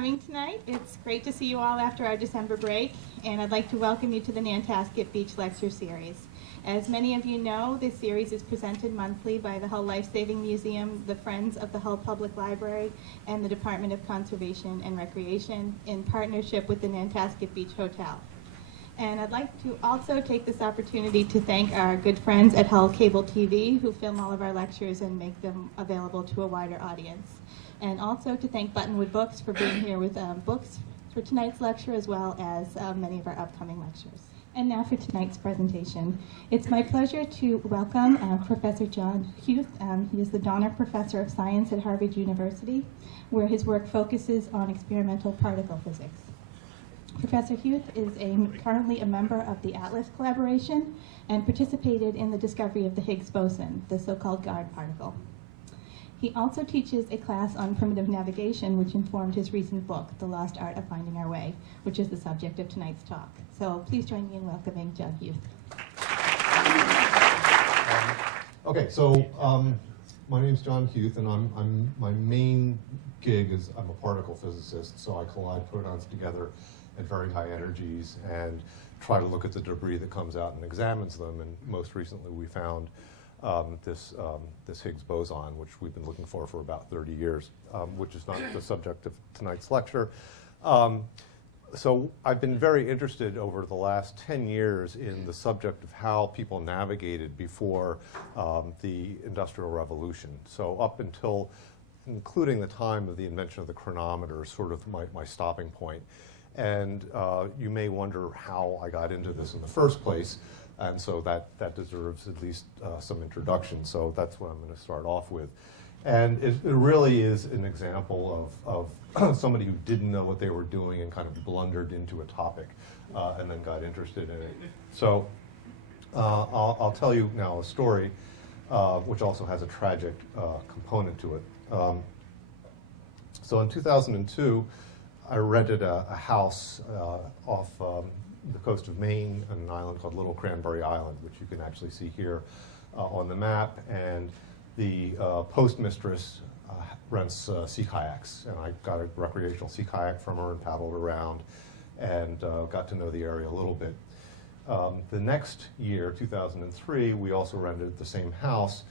coming tonight. It's great to see you all after our December break, and I'd like to welcome you to the Nantasket Beach Lecture Series. As many of you know, this series is presented monthly by the Hull Life Saving Museum, the Friends of the Hull Public Library, and the Department of Conservation and Recreation in partnership with the Nantasket Beach Hotel. And I'd like to also take this opportunity to thank our good friends at Hull Cable TV who film all of our lectures and make them available to a wider audience. And also to thank Buttonwood Books for being here with books for tonight's lecture as well as many of our upcoming lectures. And now for tonight's presentation. It's my pleasure to welcome Professor John Huth. He is the Donner Professor of Science at Harvard University, where his work focuses on experimental particle physics. Professor Huth is currently a member of the ATLAS collaboration and participated in the discovery of the Higgs-Boson, the so-called guard particle. He also teaches a class on primitive navigation, which informed his recent book, The Lost Art of Finding Our Way, which is the subject of tonight's talk. So please join me in welcoming John Huth. My name's John Huth, and my main gig is I'm a particle physicist, so I collide protons together at very high energies and try to look at the debris that comes out and examines them. And most recently, we found this Higgs-Boson, which we've been looking for about 30 years, which is not the subject of tonight's lecture. So I've been very interested over the last 10 years in the subject of how people navigated before the Industrial Revolution. So up until, including the time of the invention of the chronometer, sort of my stopping point. And you may wonder how I got into this in the first place. And so that deserves at least some introduction. So that's what I'm going to start off with. And it really is an example of somebody who didn't know what they were doing and kind of blundered into a topic and then got interested in it. So I'll tell you now a story which also has a tragic component to it. So in 2002, I rented a house off the coast of Maine on an island called Little Cranberry Island, which you can actually see here on the map. And the postmistress rents sea kayaks. And I got a recreational sea kayak from her and paddled around and got to know the area a little bit. The next year, 2003, we also rented the same house.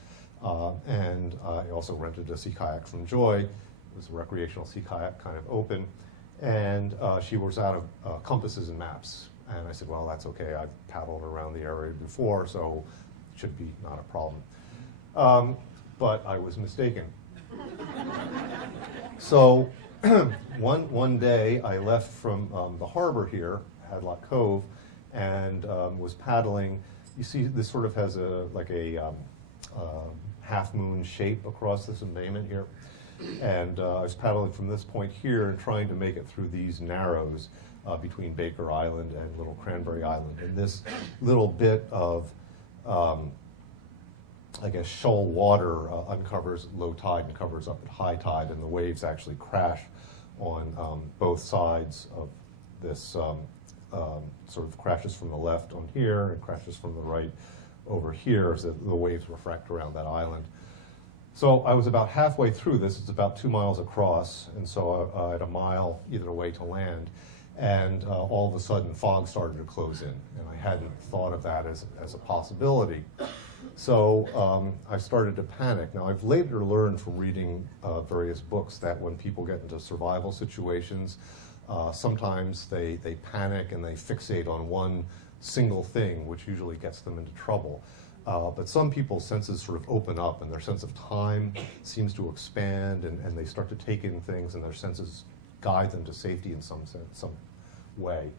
And I also rented a sea kayak from Joy. It was a recreational sea kayak, kind of open. And she was out of compasses and maps. And I said, well, that's okay. I've paddled around the area before, so it should be not a problem. But I was mistaken. So one day, I left from the harbor here, Hadlock Cove, and was paddling. You see, this sort of has like a half-moon shape across this embayment here. And I was paddling from this point here and trying to make it through these narrows between Baker Island and Little Cranberry Island. And this little bit of, I guess, shoal water uncovers low tide and covers up at high tide, and the waves actually crash on both sides of this, sort of crashes from the left on here and crashes from the right over here, so the waves refract around that island. So I was about halfway through this. It's about 2 miles across, and so I had a mile either way to land. And all of a sudden, fog started to close in, and I hadn't thought of that as a possibility. So I started to panic. Now, I've later learned from reading various books that when people get into survival situations, sometimes they panic and they fixate on one single thing, which usually gets them into trouble. But some people's senses sort of open up, and their sense of time seems to expand, and they start to take in things, and their senses guide them to safety in some sense, some way.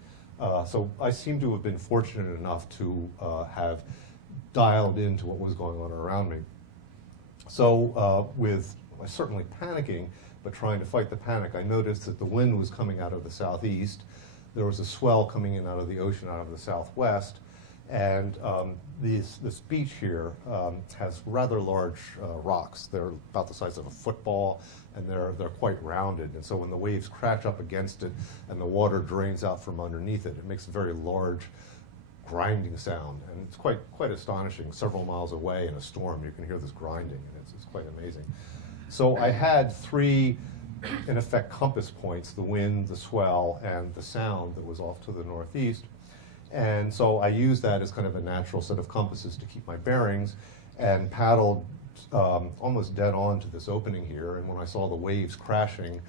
So I seem to have been fortunate enough to have dialed into what was going on around me. So with certainly panicking, but trying to fight the panic, I noticed that the wind was coming out of the southeast. There was a swell coming in out of the ocean out of the southwest. And this beach here has rather large rocks. They're about the size of a football, and they're quite rounded. And so when the waves crash up against it and the water drains out from underneath it, it makes a very large grinding sound. And it's quite astonishing. Several miles away in a storm, you can hear this grinding, and it's quite amazing. So I had 3 in effect, compass points, the wind, the swell, and the sound that was off to the northeast. And so I used that as kind of a natural set of compasses to keep my bearings, and paddled almost dead on to this opening here. And when I saw the waves crashing,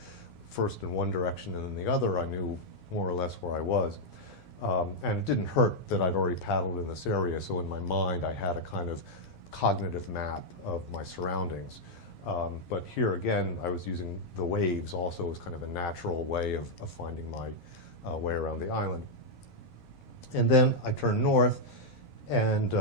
first in one direction and then the other, I knew more or less where I was. And it didn't hurt that I'd already paddled in this area, so in my mind I had a kind of cognitive map of my surroundings. But here again, I was using the waves also as kind of a natural way of finding my way around the island. And then I turned north, and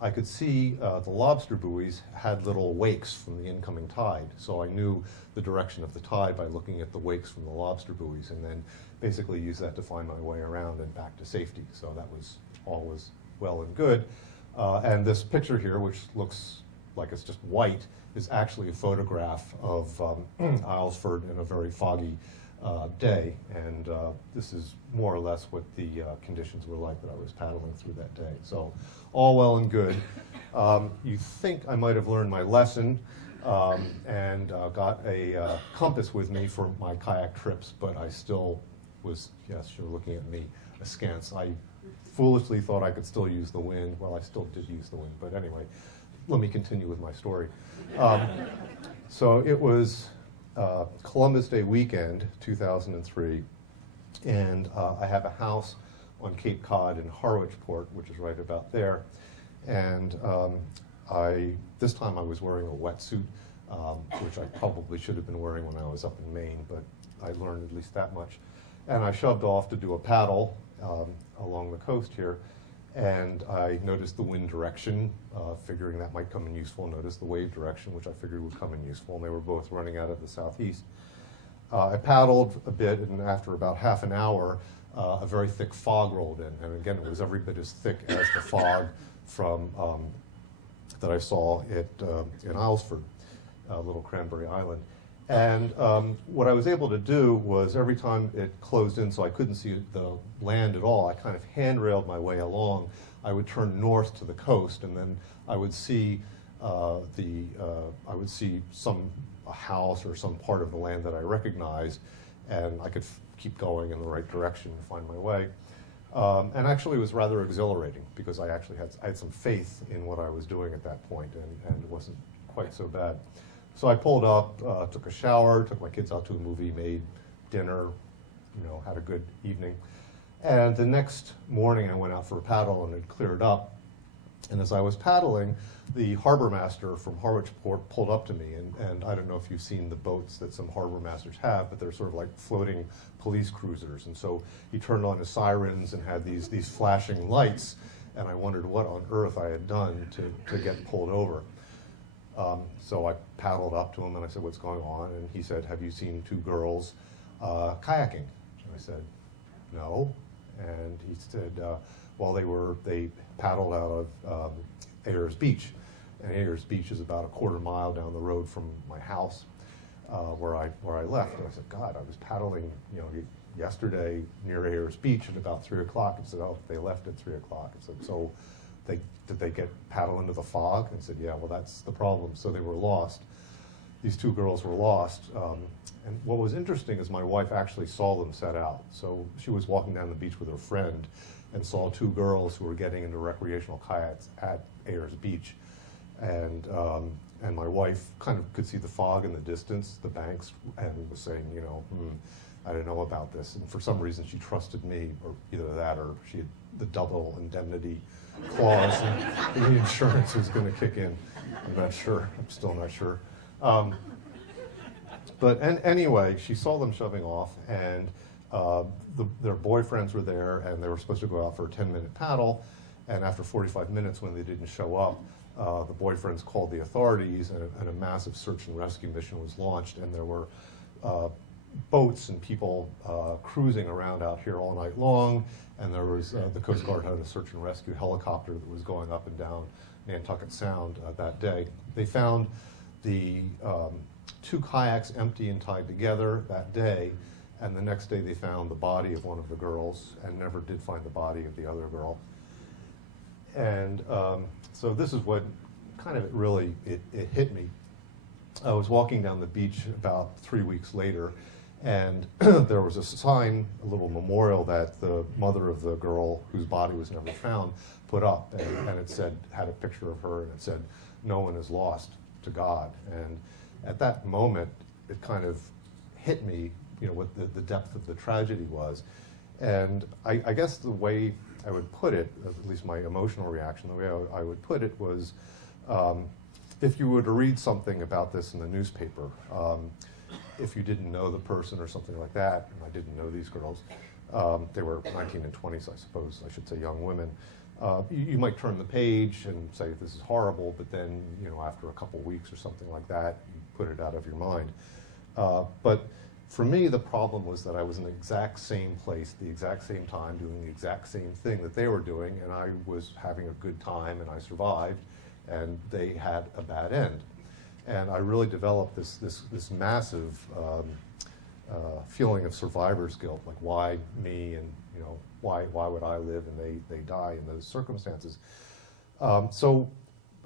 I could see the lobster buoys had little wakes from the incoming tide. So I knew the direction of the tide by looking at the wakes from the lobster buoys, and then basically used that to find my way around and back to safety. So that was all was well and good. And this picture here, which looks like it's just white, is actually a photograph of Islesford in a very foggy day. And this is more or less what the conditions were like that I was paddling through that day. So all well and good. You think I might have learned my lesson and got a compass with me for my kayak trips, but I still was, yes, you're looking at me askance. I foolishly thought I could still use the wind. Well, I still did use the wind, but anyway, let me continue with my story. So it was Columbus Day weekend, 2003, and I have a house on Cape Cod in Harwichport, which is right about there. And this time I was wearing a wetsuit, which I probably should have been wearing when I was up in Maine, but I learned at least that much. And I shoved off to do a paddle along the coast here, and I noticed the wind direction, figuring that might come in useful, noticed the wave direction, which I figured would come in useful, and they were both running out of the southeast. I paddled a bit, and after about half an hour, a very thick fog rolled in, and again, it was every bit as thick as the fog from that I saw in Islesford, Little Cranberry Island. And what I was able to do was every time it closed in so I couldn't see the land at all, I kind of handrailed my way along. I would turn north to the coast, and then I would see a house or some part of the land that I recognized, and I could keep going in the right direction and find my way. And actually it was rather exhilarating because I actually had some faith in what I was doing at that point, and it wasn't quite so bad. So I pulled up, took a shower, took my kids out to a movie, made dinner, had a good evening. And the next morning I went out for a paddle, and it cleared up. And as I was paddling, the harbor master from Harwichport pulled up to me, and I don't know if you've seen the boats that some harbor masters have, but they're sort of like floating police cruisers. And so he turned on his sirens and had these flashing lights, and I wondered what on earth I had done to get pulled over. So I paddled up to him and I said, "What's going on?" And he said, "Have you seen two girls kayaking?" And I said, "No." And he said, "Well, they paddled out of Ayers Beach, and Ayers Beach is about a quarter mile down the road from my house where I left." And I said, "God, I was paddling, yesterday near Ayers Beach at about 3 o'clock." And said, "Oh, they left at 3 o'clock." I said, "So did they paddle into the fog?" And said, "Yeah, well, that's the problem." So they were lost. These two girls were lost. And what was interesting is my wife actually saw them set out. So she was walking down the beach with her friend and saw two girls who were getting into recreational kayaks at Ayers Beach. And my wife kind of could see the fog in the distance, the banks, and was saying, I don't know about this. And for some reason she trusted me, or either that or she had the double indemnity clause and the insurance was going to kick in. I'm not sure. I'm still not sure. But anyway, she saw them shoving off, and their boyfriends were there, and they were supposed to go out for a 10-minute paddle. And after 45 minutes, when they didn't show up, the boyfriends called the authorities, and a massive search and rescue mission was launched. And there were boats and people cruising around out here all night long. And there was the Coast Guard had a search and rescue helicopter that was going up and down Nantucket Sound that day. They found the two kayaks empty and tied together that day, and the next day they found the body of one of the girls and never did find the body of the other girl. And so this is what kind of it hit me. I was walking down the beach about 3 weeks later, and there was a sign, a little memorial that the mother of the girl whose body was never found put up, and it said, had a picture of her, and it said, "No one is lost to God." And at that moment, it kind of hit me, what the depth of the tragedy was. And I guess the way I would put it, at least my emotional reaction, the way I would put it was, if you were to read something about this in the newspaper, if you didn't know the person or something like that, and I didn't know these girls, they were 19 and 20s, I suppose, I should say young women, you might turn the page and say, this is horrible, but then, after a couple weeks or something like that, you put it out of your mind. But for me, the problem was that I was in the exact same place, the exact same time, doing the exact same thing that they were doing, and I was having a good time, and I survived, and they had a bad end. And I really developed this massive feeling of survivor's guilt, like why me, and why would I live and they die in those circumstances. So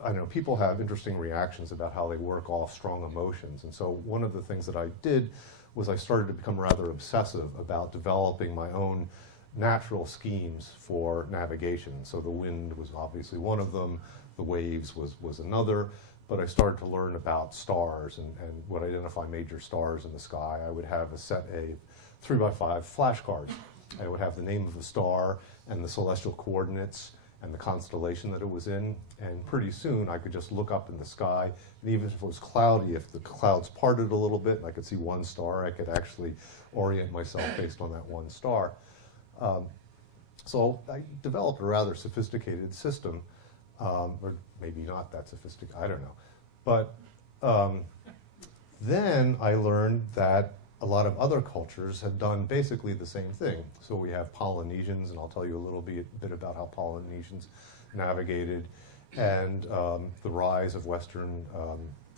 I know people have interesting reactions about how they work off strong emotions, and so one of the things that I did was I started to become rather obsessive about developing my own natural schemes for navigation. So the wind was obviously one of them, the waves was another, but I started to learn about stars and would identify major stars in the sky. I would have a 3x5 flashcards. I would have the name of the star and the celestial coordinates and the constellation that it was in, and pretty soon I could just look up in the sky, and even if it was cloudy, if the clouds parted a little bit and I could see one star, I could actually orient myself based on that one star. So I developed a rather sophisticated system, or maybe not that sophisticated, I don't know. But then I learned that a lot of other cultures had done basically the same thing. So we have Polynesians, and I'll tell you a little bit about how Polynesians navigated, and the rise of Western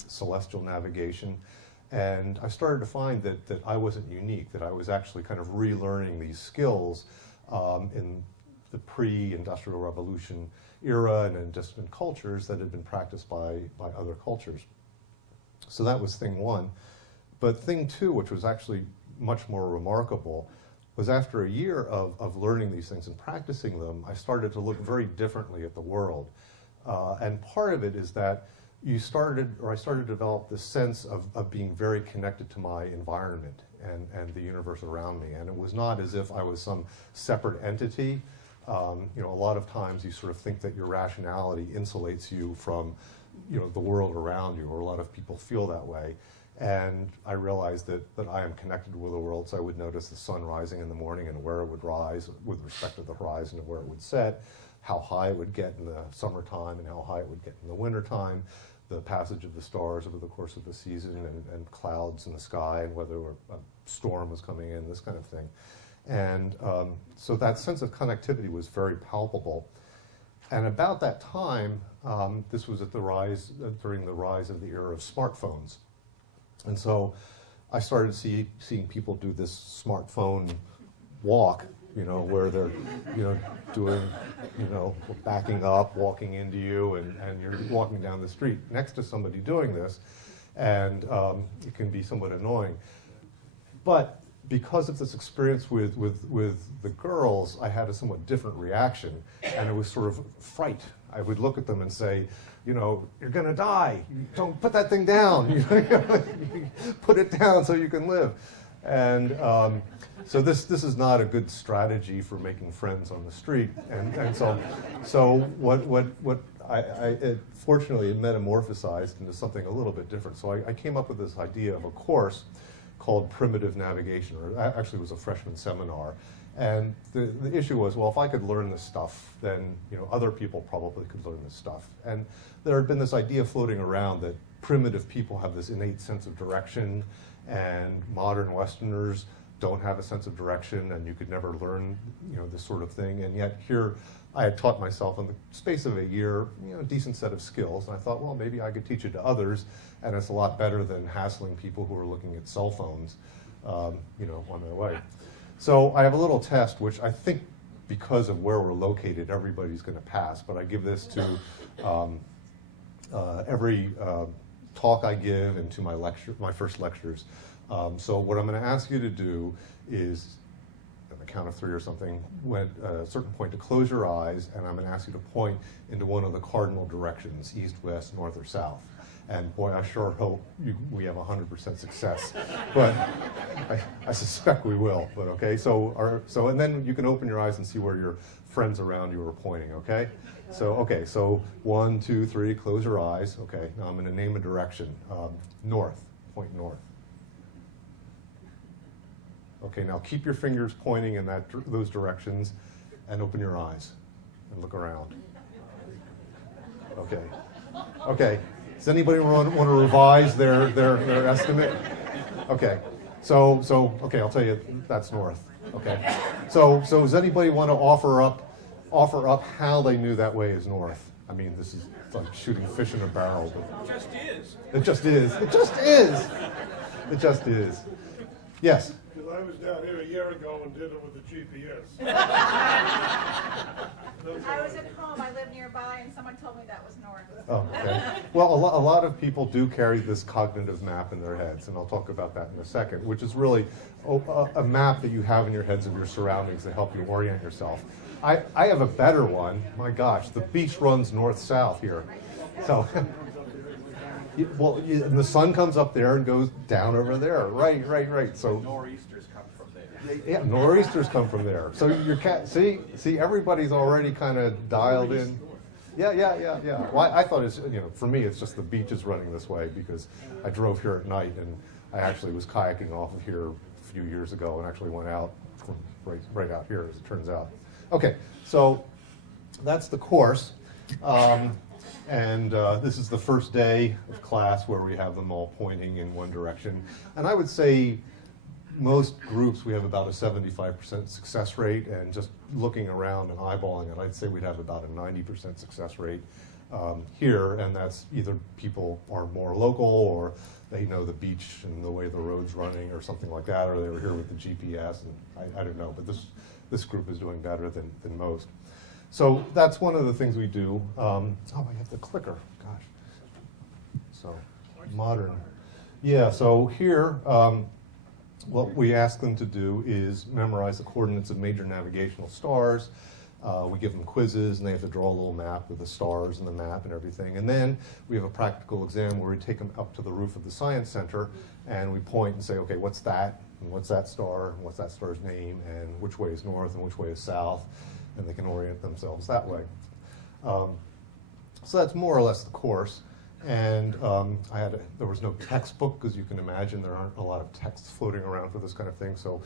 celestial navigation. And I started to find that I wasn't unique, that I was actually kind of relearning these skills in the pre-industrial revolution era and in distant cultures that had been practiced by other cultures. So that was thing one. But thing two, which was actually much more remarkable, was after a year of learning these things and practicing them, I started to look very differently at the world. And part of it is that I started to develop this sense of being very connected to my environment and the universe around me. And it was not as if I was some separate entity. A lot of times you sort of think that your rationality insulates you from, the world around you, or a lot of people feel that way. And I realized that I am connected with the world, so I would notice the sun rising in the morning and where it would rise with respect to the horizon and where it would set, how high it would get in the summertime and how high it would get in the wintertime, the passage of the stars over the course of the season, and clouds in the sky, and whether a storm was coming in, this kind of thing. And so that sense of connectivity was very palpable. And about that time, this was at the rise, during the rise of the era of smartphones. And so I started seeing people do this smartphone walk, where they're, doing, backing up, walking into you, and you're walking down the street next to somebody doing this, and it can be somewhat annoying. But because of this experience with the girls, I had a somewhat different reaction, and it was sort of fright. I would look at them and say, you're going to die. Don't put that thing down. Put it down so you can live. And so this is not a good strategy for making friends on the street. And so what fortunately it metamorphosized into something a little bit different. So I came up with this idea of a course called Primitive Navigation, or actually it was a freshman seminar. And the issue was, well, if I could learn this stuff, then other people probably could learn this stuff. And there had been this idea floating around that primitive people have this innate sense of direction, and modern Westerners don't have a sense of direction, and you could never learn this sort of thing. And yet here I had taught myself in the space of a year a decent set of skills, and I thought, well, maybe I could teach it to others, and it's a lot better than hassling people who are looking at cell phones on their way. So I have a little test, which I think because of where we're located, everybody's going to pass, but I give this to every talk I give and to my first lectures. So what I'm going to ask you to do is, on the count of 3 or something, at a certain point to close your eyes, and I'm going to ask you to point into one of the cardinal directions, east, west, north, or south. And boy, I sure hope we have 100% success. But I suspect we will. But okay, so and then you can open your eyes and see where your friends around you are pointing. Okay, so 1, 2, 3, close your eyes. Okay, now I'm going to name a direction. North. Point north. Okay, now keep your fingers pointing in those directions, and open your eyes and look around. Okay. Okay. Does anybody want to revise their estimate? Okay. So okay, I'll tell you that's north. Okay. So does anybody want to offer up how they knew that way is north? I mean, it's like shooting fish in a barrel. It just is. It just is. It just is. It just is. Yes. Because I was down here a year ago and did it with the GPS. I was at home, I live nearby, and someone told me that was north. Oh, okay. Well, a lot of people do carry this cognitive map in their heads, and I'll talk about that in a second, which is really a map that you have in your heads of your surroundings to help you orient yourself. I have a better one. My gosh, the beach runs north-south here. So, and the sun comes up there and goes down over there. Right. So Nor'easters come from there. yeah, nor'easters come from there. So your cat, see, everybody's already kind of dialed in. Yeah. Well, I thought for me, it's just the beach is running this way because I drove here at night and I actually was kayaking off of here a few years ago and actually went out from right out here, as it turns out. Okay, so that's the course. And this is the first day of class where we have them all pointing in one direction. And I would say most groups we have about a 75% success rate, and just looking around and eyeballing it, I'd say we'd have about a 90% success rate here, and that's either people are more local or they know the beach and the way the road's running or something like that, or they were here with the GPS, and I don't know, but this group is doing better than most. So that's one of the things we do. I have the clicker, gosh. So modern. Yeah, so here, what we ask them to do is memorize the coordinates of major navigational stars. We give them quizzes, and they have to draw a little map with the stars and the map and everything. And then we have a practical exam where we take them up to the roof of the science center, and we point and say, okay, what's that? And what's that star? And what's that star's name? And which way is north and which way is south? And they can orient themselves that way. So that's more or less the course. And there was no textbook, because you can imagine there aren't a lot of texts floating around for this kind of thing. So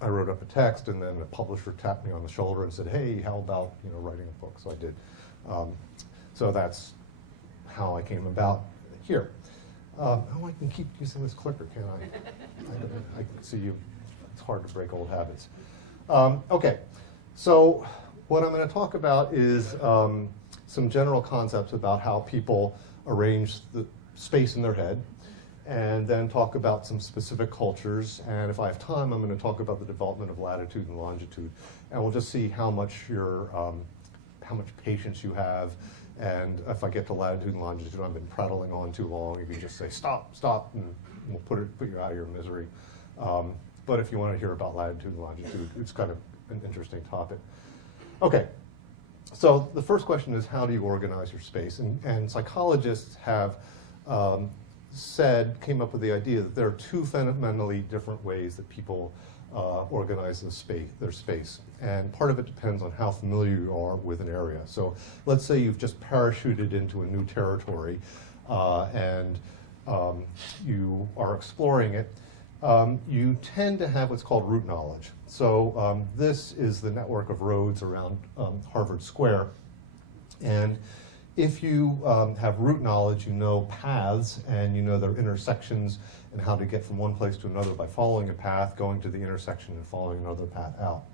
I wrote up a text, and then the publisher tapped me on the shoulder and said, hey, how about writing a book? So I did. So that's how I came about here. I can keep using this clicker, can't I? I can see you. It's hard to break old habits. Okay. So what I'm going to talk about is some general concepts about how people arrange the space in their head, and then talk about some specific cultures. And if I have time, I'm going to talk about the development of latitude and longitude. And we'll just see how much patience you have. And if I get to latitude and longitude, I've been prattling on too long, you can just say, stop, and we'll put you out of your misery. But if you want to hear about latitude and longitude, it's kind of an interesting topic. Okay, so the first question is, how do you organize your space? And psychologists have came up with the idea that there are two fundamentally different ways that people organize their space. And part of it depends on how familiar you are with an area. So let's say you've just parachuted into a new territory and you are exploring it. You tend to have what's called route knowledge. So this is the network of roads around Harvard Square. And if you have route knowledge, you know paths, and you know their intersections and how to get from one place to another by following a path, going to the intersection, and following another path out.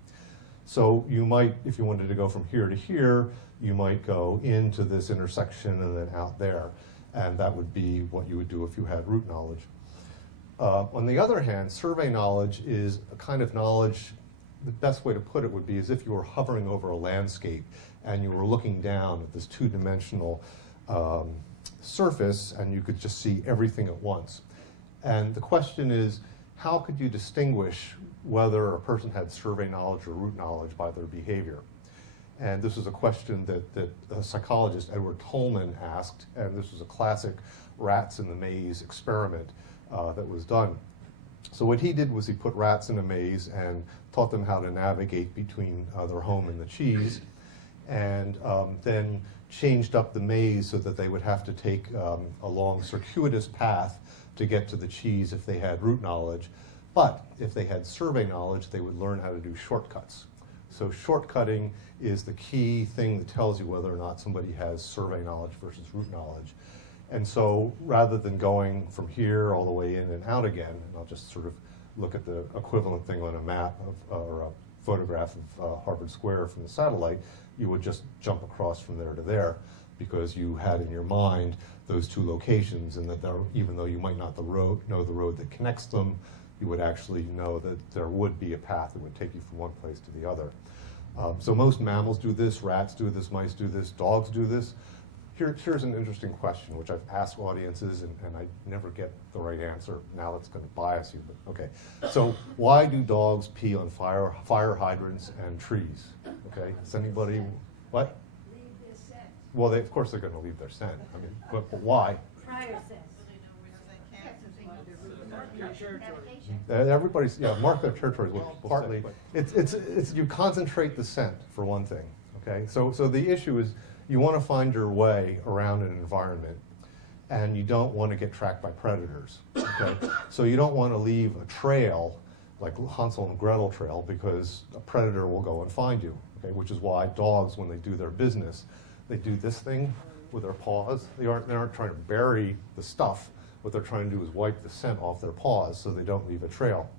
So you might, if you wanted to go from here to here, you might go into this intersection and then out there. And that would be what you would do if you had route knowledge. On the other hand, survey knowledge is a kind of knowledge, the best way to put it would be as if you were hovering over a landscape and you were looking down at this two-dimensional surface, and you could just see everything at once. And the question is, how could you distinguish whether a person had survey knowledge or root knowledge by their behavior? And this was a question that psychologist Edward Tolman asked, and this was a classic rats in the maze experiment that was done. So what he did was he put rats in a maze and taught them how to navigate between their home and the cheese, and then changed up the maze so that they would have to take a long circuitous path to get to the cheese if they had root knowledge. But if they had survey knowledge, they would learn how to do shortcuts. So shortcutting is the key thing that tells you whether or not somebody has survey knowledge versus root knowledge. And so rather than going from here all the way in and out again, and I'll just sort of look at the equivalent thing on a map or a photograph of Harvard Square from the satellite, you would just jump across from there to there because you had in your mind those two locations, and that there, even though you might not know the road that connects them, you would actually know that there would be a path that would take you from one place to the other. So most mammals do this, rats do this, mice do this, dogs do this. Here's an interesting question, which I've asked audiences, and I never get the right answer. Now it's going to bias you, but okay. So why do dogs pee on fire hydrants and trees? Okay, does anybody, what? Leave their scent. Well, of course they're going to leave their scent. I mean, but why? Prior scent. Everybody's, mark their territories. Well, partly, it's you concentrate the scent for one thing. Okay, so the issue is you want to find your way around an environment, and you don't want to get tracked by predators. Okay, so you don't want to leave a trail like Hansel and Gretel trail because a predator will go and find you. Okay, which is why dogs, when they do their business, they do this thing with their paws. They aren't trying to bury the stuff. What they're trying to do is wipe the scent off their paws so they don't leave a trail.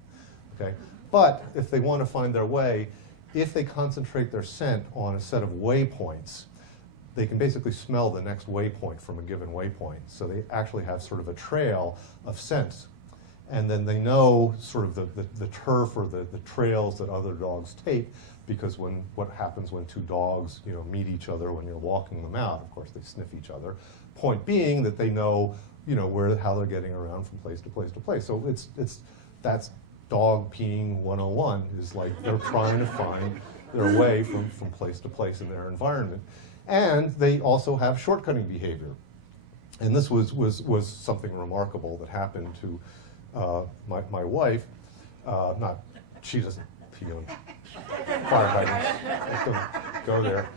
Okay? But if they want to find their way, if they concentrate their scent on a set of waypoints, they can basically smell the next waypoint from a given waypoint. So they actually have sort of a trail of scents. And then they know sort of the turf or the trails that other dogs take, because what happens when two dogs meet each other when you're walking them out, of course they sniff each other. Point being that they know how they're getting around from place to place to place. So that's dog peeing 101, is like they're trying to find their way from place to place in their environment. And they also have shortcutting behavior. And this was something remarkable that happened to my wife. She doesn't pee on fire hydrants. I couldn't go there.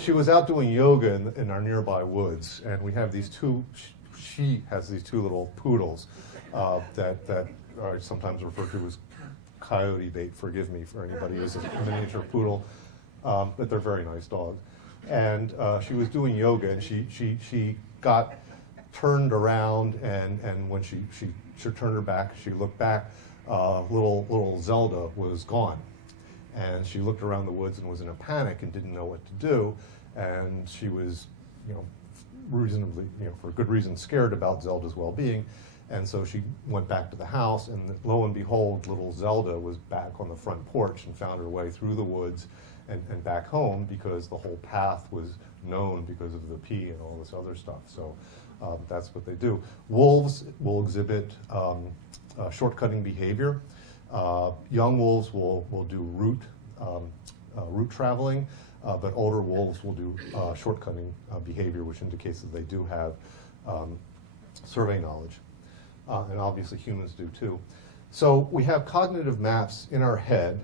She was out doing yoga in our nearby woods, and we have she has these two little poodles that are sometimes referred to as coyote bait. Forgive me for anybody who's a miniature poodle, but they're very nice dogs. And she was doing yoga, and she got turned around, and when she turned her back, she looked back, little Zelda was gone. And she looked around the woods and was in a panic and didn't know what to do. And she was, reasonably, for good reason, scared about Zelda's well-being. And so she went back to the house, and lo and behold, little Zelda was back on the front porch and found her way through the woods and back home, because the whole path was known because of the pee and all this other stuff. So that's what they do. Wolves will exhibit shortcutting behavior. Young wolves will do route traveling, but older wolves will do shortcutting behavior, which indicates that they do have survey knowledge. And obviously humans do too. So we have cognitive maps in our head.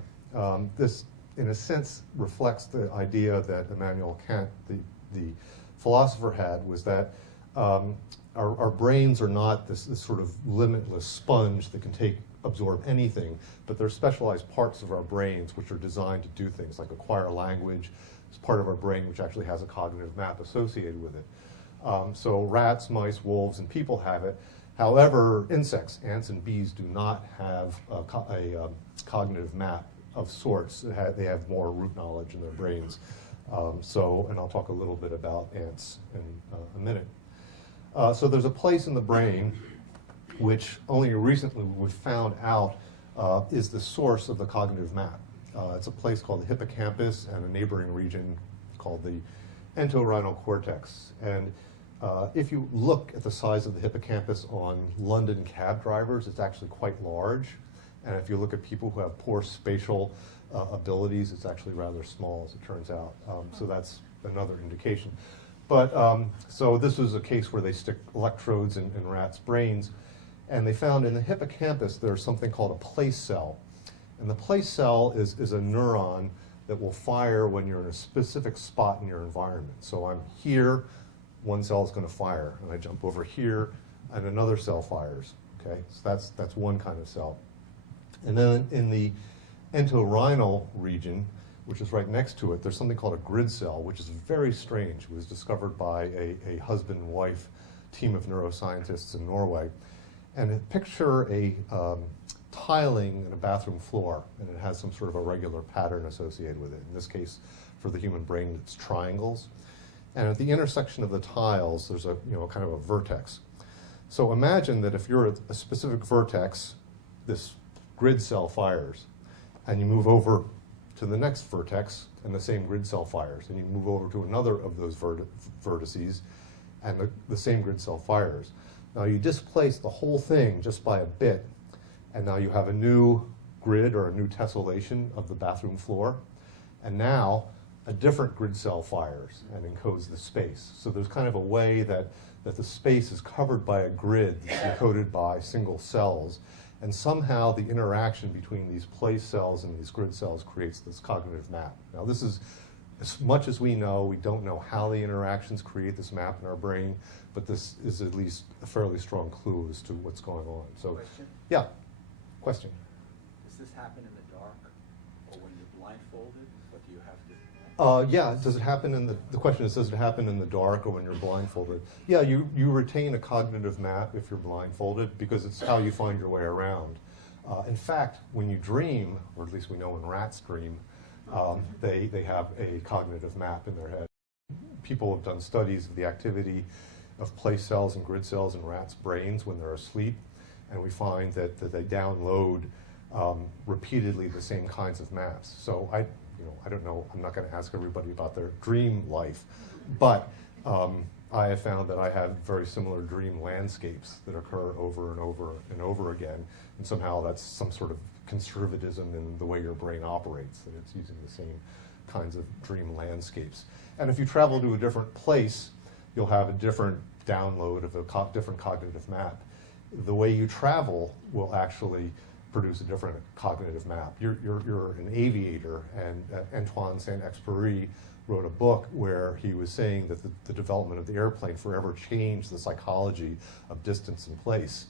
This, in a sense, reflects the idea that Immanuel Kant, the philosopher, had, was that our brains are not this sort of limitless sponge that can absorb anything, but there are specialized parts of our brains which are designed to do things like acquire language. It's part of our brain which actually has a cognitive map associated with it. So rats, mice, wolves, and people have it. However, insects, ants and bees, do not have a cognitive map of sorts. They have more root knowledge in their brains. And I'll talk a little bit about ants in a minute. So there's a place in the brain which only recently we've found out is the source of the cognitive map. It's a place called the hippocampus and a neighboring region called the entorhinal cortex. And if you look at the size of the hippocampus on London cab drivers, it's actually quite large. And if you look at people who have poor spatial abilities, it's actually rather small, as it turns out. So that's another indication. But so this was a case where they stick electrodes in rats' brains, and they found in the hippocampus there's something called a place cell. And the place cell is a neuron that will fire when you're in a specific spot in your environment. So I'm here, one cell is going to fire, and I jump over here, and another cell fires. Okay, so that's one kind of cell. And then in the entorhinal region, which is right next to it, there's something called a grid cell, which is very strange. It was discovered by a husband and wife team of neuroscientists in Norway. And picture a tiling in a bathroom floor, and it has some sort of a regular pattern associated with it. In this case, for the human brain, it's triangles. And at the intersection of the tiles, there's a kind of a vertex. So imagine that if you're at a specific vertex, this grid cell fires, and you move over to the next vertex, and the same grid cell fires, and you move over to another of those vertices, and the same grid cell fires. Now you displace the whole thing just by a bit, and now you have a new grid or a new tessellation of the bathroom floor, and now a different grid cell fires and encodes the space. So there's kind of a way that the space is covered by a grid that's encoded by single cells, and somehow the interaction between these place cells and these grid cells creates this cognitive map. Now this is, as much as we know, we don't know how the interactions create this map in our brain, but this is at least a fairly strong clue as to what's going on. So, Question? yeah, question. Does this happen in the dark or when you're blindfolded? What do you have to? Yeah, does it happen in the question is, does it happen in the dark or when you're blindfolded? Yeah, you retain a cognitive map if you're blindfolded because it's how you find your way around. In fact, when you dream, or at least we know when rats dream, they have a cognitive map in their head. People have done studies of the activity of place cells and grid cells in rats' brains when they're asleep, and we find that they download repeatedly the same kinds of maps. So I don't know, I'm not going to ask everybody about their dream life, but I have found that I have very similar dream landscapes that occur over and over and over again, and somehow that's some sort of conservatism in the way your brain operates, that it's using the same kinds of dream landscapes. And if you travel to a different place, you'll have a different download of a different cognitive map. The way you travel will actually produce a different cognitive map. You're an aviator, and Antoine Saint-Exupéry wrote a book where he was saying that the development of the airplane forever changed the psychology of distance and place.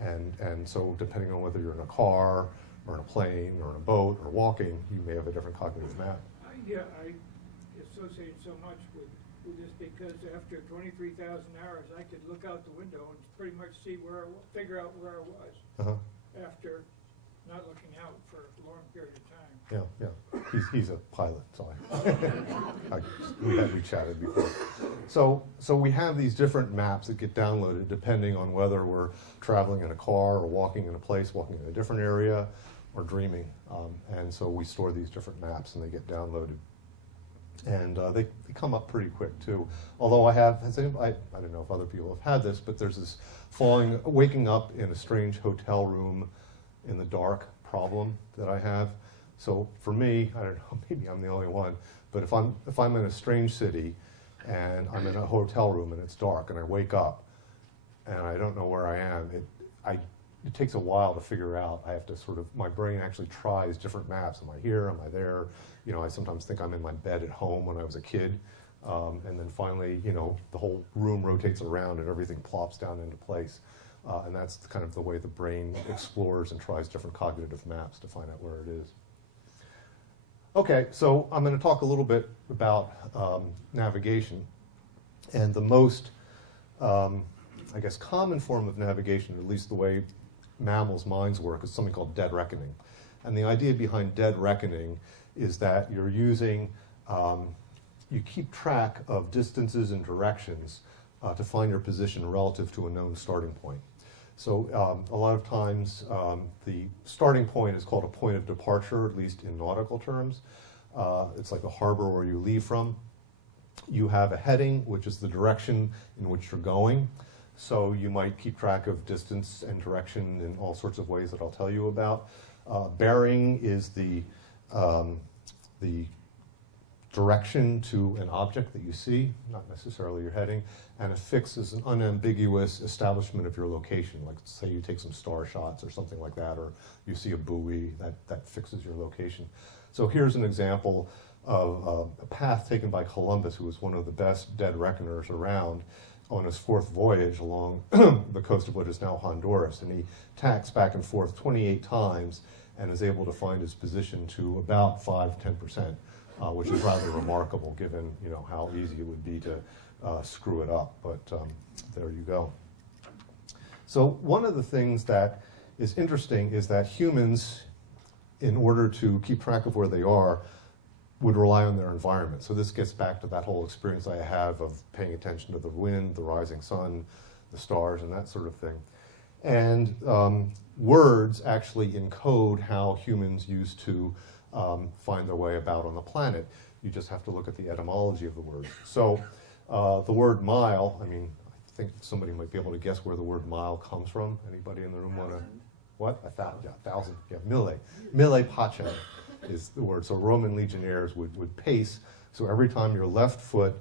And so depending on whether you're in a car, or in a plane, or in a boat, or walking, you may have a different cognitive map. Yeah, I associate so much with this because after 23,000 hours, I could look out the window and pretty much see figure out where I was. Uh-huh. After not looking out for a long period of time. Yeah. He's a pilot, so we chatted before. So we have these different maps that get downloaded depending on whether we're traveling in a car or walking in a place, walking in a different area, or dreaming. And so we store these different maps and they get downloaded. And they come up pretty quick too. Although I don't know if other people have had this, but there's this waking up in a strange hotel room in the dark problem that I have. So for me, I don't know, maybe I'm the only one, but if I'm in a strange city and I'm in a hotel room and it's dark and I wake up and I don't know where I am, it takes a while to figure out. I have to my brain actually tries different maps. Am I here? Am I there? I sometimes think I'm in my bed at home when I was a kid. And then finally, the whole room rotates around and everything plops down into place. And that's kind of the way the brain explores and tries different cognitive maps to find out where it is. Okay, so I'm going to talk a little bit about navigation. And the most, common form of navigation, at least the way mammals' minds work, is something called dead reckoning. And the idea behind dead reckoning is that you're using, you keep track of distances and directions to find your position relative to a known starting point. So a lot of times the starting point is called a point of departure, at least in nautical terms. It's like the harbor where you leave from. You have a heading, which is the direction in which you're going. So you might keep track of distance and direction in all sorts of ways that I'll tell you about. Bearing is the direction to an object that you see, not necessarily your heading. And a fix is an unambiguous establishment of your location. Like say you take some star shots or something like that, or you see a buoy, that fixes your location. So here's an example of a path taken by Columbus, who was one of the best dead reckoners around, on his 4th voyage along the coast of what is now Honduras. And he tacks back and forth 28 times and is able to find his position to about 5–10%, which is rather remarkable given how easy it would be to screw it up. But there you go. So one of the things that is interesting is that humans, in order to keep track of where they are, would rely on their environment. So this gets back to that whole experience I have of paying attention to the wind, the rising sun, the stars, and that sort of thing. And words actually encode how humans used to find their way about on the planet. You just have to look at the etymology of the word. So the word mile, I think somebody might be able to guess where the word mile comes from. Anybody in the room want to? What? 1,000? Yeah, 1,000. Yeah, mille. Mille pace is the word. So Roman legionnaires would pace. So every time your left foot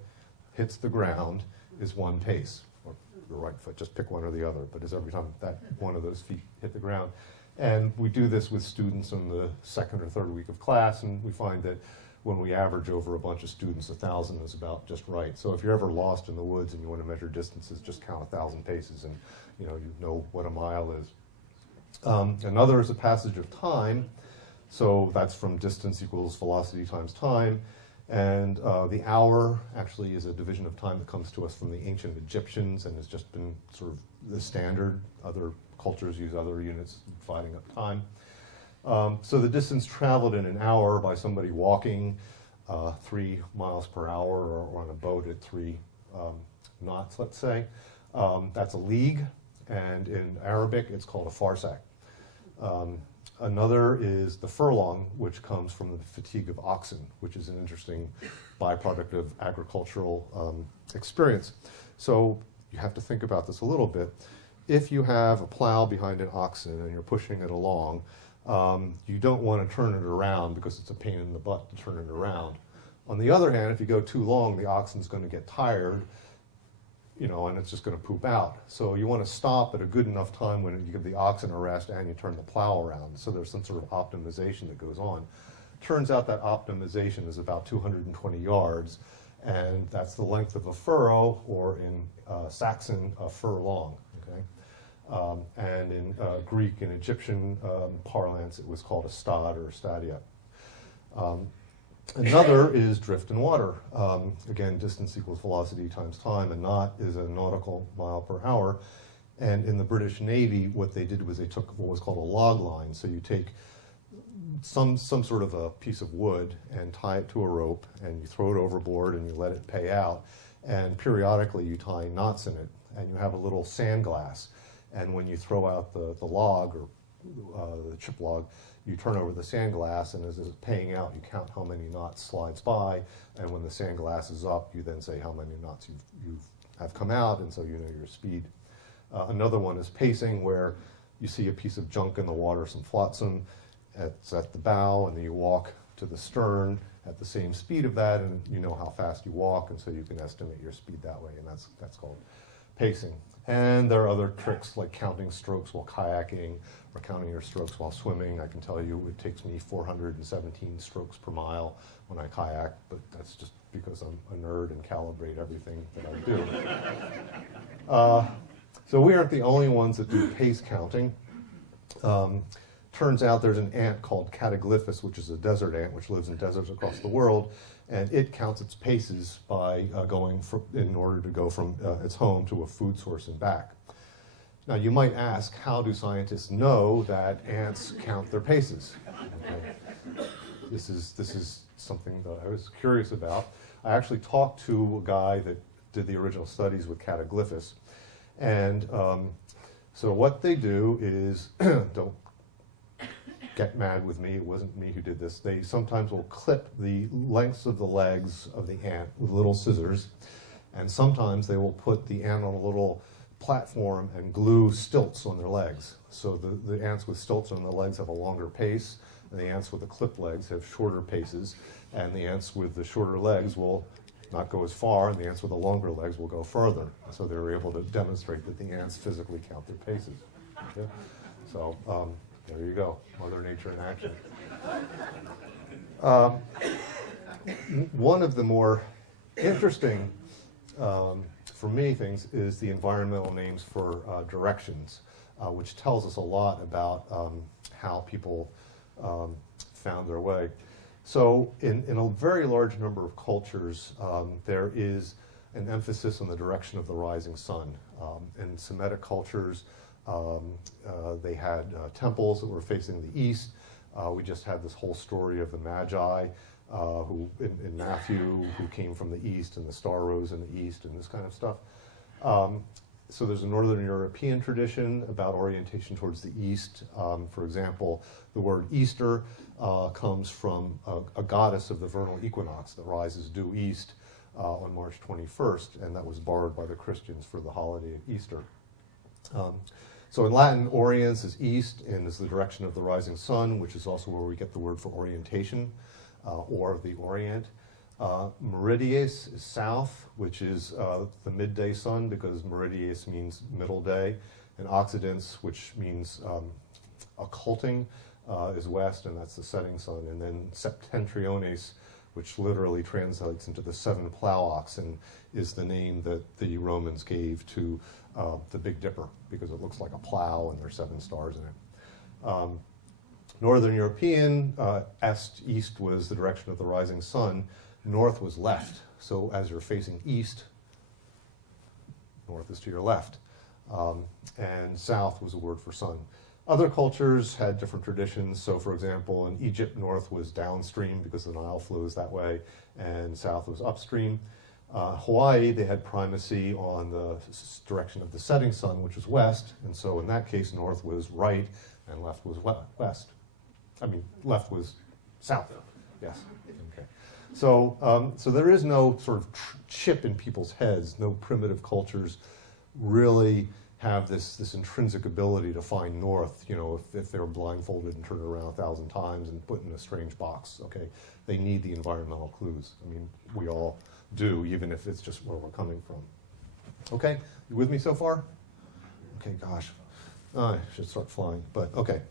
hits the ground is 1 pace. Or your right foot, just pick one or the other. But it's every time that one of those feet hit the ground. And we do this with students in the 2nd or 3rd week of class, and we find that when we average over a bunch of students, 1,000 is about just right. So if you're ever lost in the woods and you want to measure distances, just count 1,000 paces, and you know what a mile is. Another is a passage of time. So that's from distance equals velocity times time. And the hour actually is a division of time that comes to us from the ancient Egyptians and has just been sort of the standard. Other cultures use other units dividing up time. So the distance traveled in an hour by somebody walking 3 miles per hour or on a boat at 3 knots, let's say. That's a league, and in Arabic it's called a farsakh. Another is the furlong, which comes from the fatigue of oxen, which is an interesting byproduct of agricultural experience. So you have to think about this a little bit. If you have a plow behind an oxen and you're pushing it along, you don't want to turn it around because it's a pain in the butt to turn it around. On the other hand, if you go too long, the oxen's going to get tired, and it's just going to poop out. So you want to stop at a good enough time when you give the oxen a rest and you turn the plow around. So there's some sort of optimization that goes on. Turns out that optimization is about 220 yards, and that's the length of a furrow, or in Saxon, a furlong. Okay? And in Greek and Egyptian parlance, it was called a stad or stadia. Another is drift and water. Again, distance equals velocity times time. A knot is a nautical mile per hour. And in the British Navy, what they did was they took what was called a log line. So you take some sort of a piece of wood and tie it to a rope, and you throw it overboard and you let it pay out. And periodically you tie knots in it, and you have a little sand glass. And when you throw out the log, or the chip log, you turn over the sand glass, and as it's paying out, you count how many knots slides by, and when the sand glass is up, you then say how many knots you have come out, and so you know your speed. Another one is pacing, where you see a piece of junk in the water, some flotsam, it's at the bow, and then you walk to the stern at the same speed of that, and you know how fast you walk, and so you can estimate your speed that way, and that's called pacing. And there are other tricks like counting strokes while kayaking or counting your strokes while swimming. I can tell you it takes me 417 strokes per mile when I kayak, but that's just because I'm a nerd and calibrate everything that I do. So we aren't the only ones that do pace counting. Turns out there's an ant called Cataglyphus, which is a desert ant which lives in deserts across the world, and it counts its paces by in order to go from its home to a food source and back. Now you might ask, how do scientists know that ants count their paces? Okay. This is something that I was curious about. I actually talked to a guy that did the original studies with Cataglyphus, and so what they do is get mad with me. It wasn't me who did this. They sometimes will clip the lengths of the legs of the ant with little scissors, and sometimes they will put the ant on a little platform and glue stilts on their legs. So the ants with stilts on their legs have a longer pace, and the ants with the clipped legs have shorter paces, and the ants with the shorter legs will not go as far, and the ants with the longer legs will go further. So they were able to demonstrate that the ants physically count their paces. Okay? So there you go, Mother Nature in action. One of the more interesting, for me, things is the environmental names for directions, which tells us a lot about how people found their way. So in a very large number of cultures, there is an emphasis on the direction of the rising sun. In Semitic cultures, they had temples that were facing the east. We just had this whole story of the Magi, who in Matthew, who came from the east, and the star rose in the east, and this kind of stuff. So there's a Northern European tradition about orientation towards the east. For example, the word Easter comes from a goddess of the vernal equinox that rises due east on March 21st, and that was borrowed by the Christians for the holiday of Easter. So in Latin, oriens is east and is the direction of the rising sun, which is also where we get the word for orientation, or the Orient. Meridies is south, which is the midday sun, because meridies means middle day. And occidens, which means occulting, is west, and that's the setting sun. And then septentriones, which literally translates into the seven plow oxen, is the name that the Romans gave to the Big Dipper, because it looks like a plow and there's 7 stars in it. Northern European, east was the direction of the rising sun. North was left. So as you're facing east, north is to your left. And south was a word for sun. Other cultures had different traditions. So for example, in Egypt, north was downstream because the Nile flows that way, and south was upstream. Hawaii, they had primacy on the direction of the setting sun, which was west. And so in that case, north was right and left was west. I mean, left was south. Yes. Okay. So, so there is no sort of chip in people's heads. No primitive cultures really have this intrinsic ability to find north. You know, if they're blindfolded and turned around 1,000 times and put in a strange box. Okay, they need the environmental clues. I mean, we all do, even if it's just where we're coming from. Okay, you with me so far? Okay, gosh, I should start flying. But okay.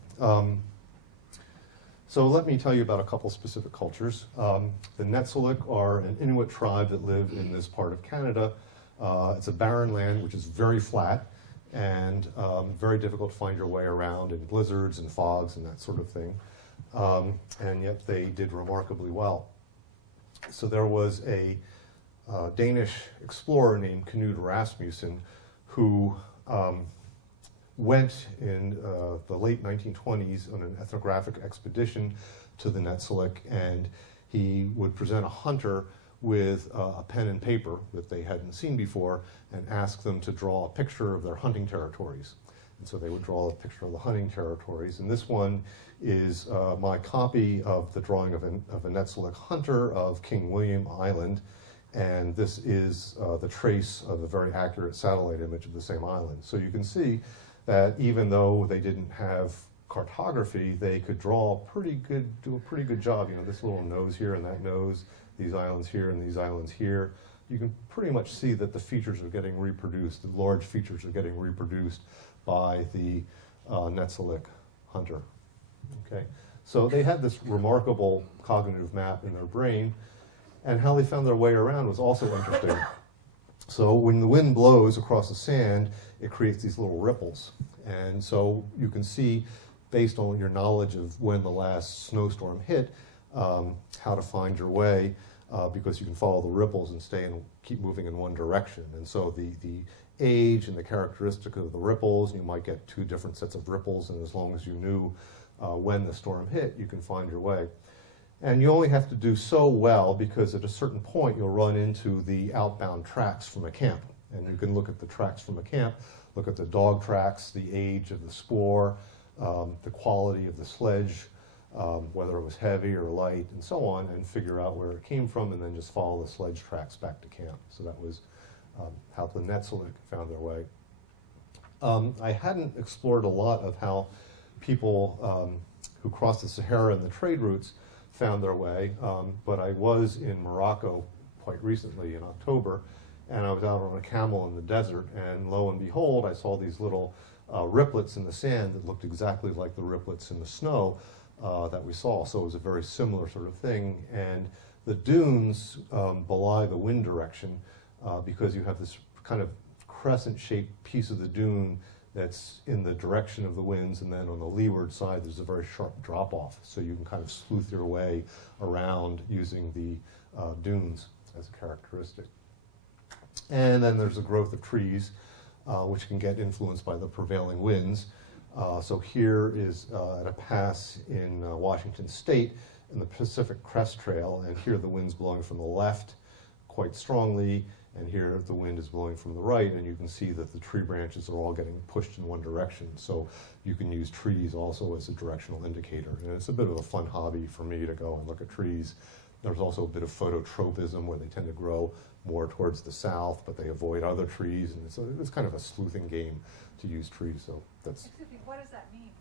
So let me tell you about a couple specific cultures. The Netzilik are an Inuit tribe that live in this part of Canada. It's a barren land which is very flat and very difficult to find your way around in blizzards and fogs and that sort of thing. And yet they did remarkably well. So there was a Danish explorer named Knud Rasmussen who went in the late 1920s on an ethnographic expedition to the Netzilik, and he would present a hunter with a pen and paper that they hadn't seen before and ask them to draw a picture of their hunting territories. And so they would draw a picture of the hunting territories. And this one is my copy of the drawing of a Netzilik hunter of King William Island. And this is the trace of a very accurate satellite image of the same island. So you can see that even though they didn't have cartography, they could draw do a pretty good job. You know, this little nose here and that nose, these islands here and these islands here. You can pretty much see that the features are getting reproduced, the large features are getting reproduced by the Netzilik hunter. Okay, so they had this remarkable cognitive map in their brain, and how they found their way around was also interesting. So when the wind blows across the sand, it creates these little ripples. And so you can see, based on your knowledge of when the last snowstorm hit, how to find your way, because you can follow the ripples and keep moving in one direction. And so the age and the characteristic of the ripples, you might get 2 different sets of ripples, and as long as you knew when the storm hit, you can find your way. And you only have to do so well, because at a certain point you'll run into the outbound tracks from a camp. And you can look at the tracks from a camp, look at the dog tracks, the age of the spoor, the quality of the sledge, whether it was heavy or light and so on, and figure out where it came from, and then just follow the sledge tracks back to camp. So that was how the Netzler found their way. I hadn't explored a lot of how people who crossed the Sahara and the trade routes found their way, but I was in Morocco quite recently in October, and I was out on a camel in the desert, and lo and behold, I saw these little riplets in the sand that looked exactly like the riplets in the snow that we saw. So it was a very similar sort of thing, and the dunes belie the wind direction because you have this kind of crescent-shaped piece of the dune that's in the direction of the winds, and then on the leeward side there's a very sharp drop-off, so you can kind of sleuth your way around using the dunes as a characteristic. And then there's the growth of trees, which can get influenced by the prevailing winds. So here is at a pass in Washington State in the Pacific Crest Trail, and here the wind's blowing from the left quite strongly, and here the wind is blowing from the right, and you can see that the tree branches are all getting pushed in one direction. So you can use trees also as a directional indicator. And it's a bit of a fun hobby for me to go and look at trees. There's also a bit of phototropism where they tend to grow more towards the south, but they avoid other trees, and it's kind of a sleuthing game to use trees. So that's. Excuse me, what does that mean?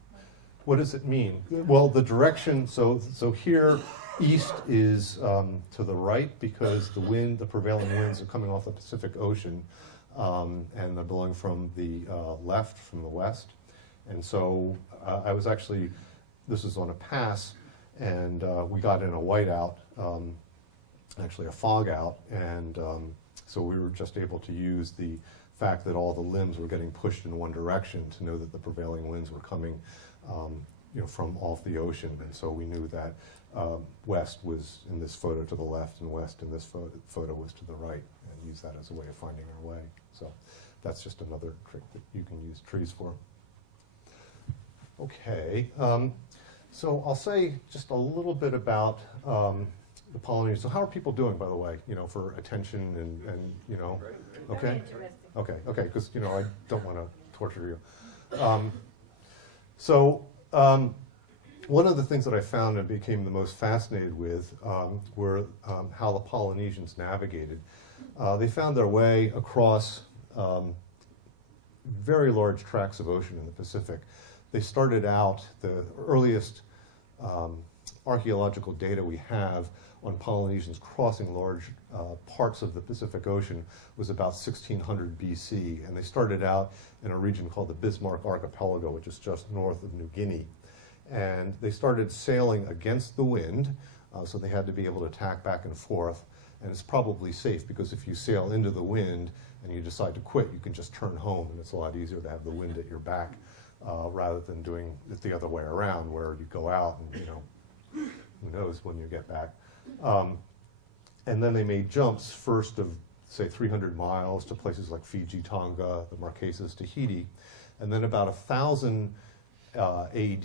What does it mean? Well, the direction, so here, east is to the right because the prevailing winds are coming off the Pacific Ocean, and they're blowing from the left, from the west. And so I was actually, this is on a pass, and we got in a whiteout, actually a fog out, and so we were just able to use the fact that all the limbs were getting pushed in one direction to know that the prevailing winds were coming from off the ocean. And so we knew that west was in this photo to the left and west in this photo was to the right, and use that as a way of finding our way. So that's just another trick that you can use trees for. Okay, so I'll say just a little bit about the Polynesian. So how are people doing, by the way, for attention and okay? Okay, because, I don't want to torture you. One of the things that I found and became the most fascinated with were how the Polynesians navigated. They found their way across very large tracts of ocean in the Pacific. They started out, the earliest archaeological data we have on Polynesians crossing large parts of the Pacific Ocean was about 1600 BC, and they started out in a region called the Bismarck Archipelago, which is just north of New Guinea. And they started sailing against the wind, so they had to be able to tack back and forth, and it's probably safe because if you sail into the wind and you decide to quit, you can just turn home, and it's a lot easier to have the wind at your back rather than doing it the other way around, where you go out and, who knows when you get back. And then they made jumps first of, say, 300 miles to places like Fiji, Tonga, the Marquesas, Tahiti. And then about 1000 AD,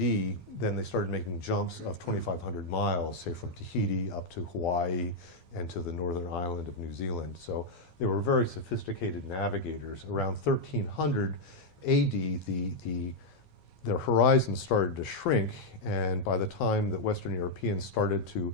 then they started making jumps of 2,500 miles, say from Tahiti up to Hawaii and to the northern island of New Zealand. So they were very sophisticated navigators. Around 1300 AD, their horizons started to shrink, and by the time that Western Europeans started to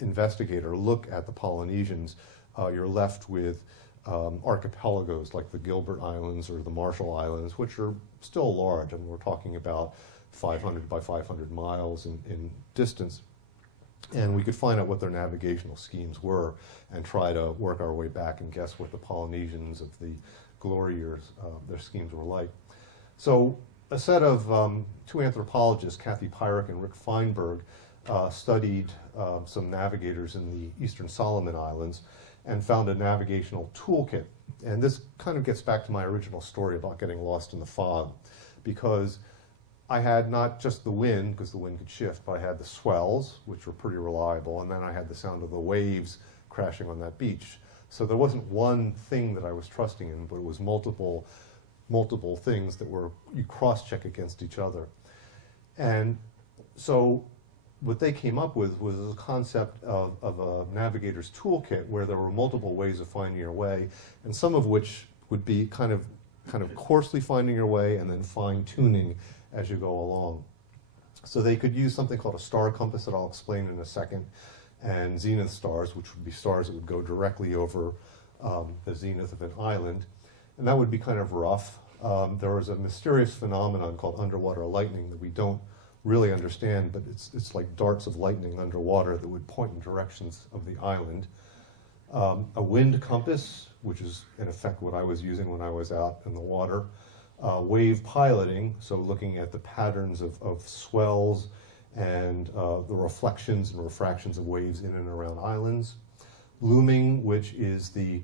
investigate or look at the Polynesians, you're left with archipelagos like the Gilbert Islands or the Marshall Islands, which are still large. I mean, we're talking about 500 by 500 miles in distance. And we could find out what their navigational schemes were and try to work our way back and guess what the Polynesians of the glory years, their schemes were like. So a set of two anthropologists, Kathy Pyrick and Rick Feinberg, studied some navigators in the Eastern Solomon Islands and found a navigational toolkit. And this kind of gets back to my original story about getting lost in the fog, because I had not just the wind, because the wind could shift, but I had the swells, which were pretty reliable, and then I had the sound of the waves crashing on that beach. So there wasn't one thing that I was trusting in, but it was multiple things that were, you cross-check against each other. And so what they came up with was a concept of a navigator's toolkit where there were multiple ways of finding your way, and some of which would be kind of coarsely finding your way and then fine-tuning as you go along. So they could use something called a star compass that I'll explain in a second, and zenith stars, which would be stars that would go directly over the zenith of an island. And that would be kind of rough. There was a mysterious phenomenon called underwater lightning that we don't really understand, but it's like darts of lightning underwater that would point in directions of the island. A wind compass, which is in effect what I was using when I was out in the water. Wave piloting, so looking at the patterns of swells and the reflections and refractions of waves in and around islands. Looming, which is the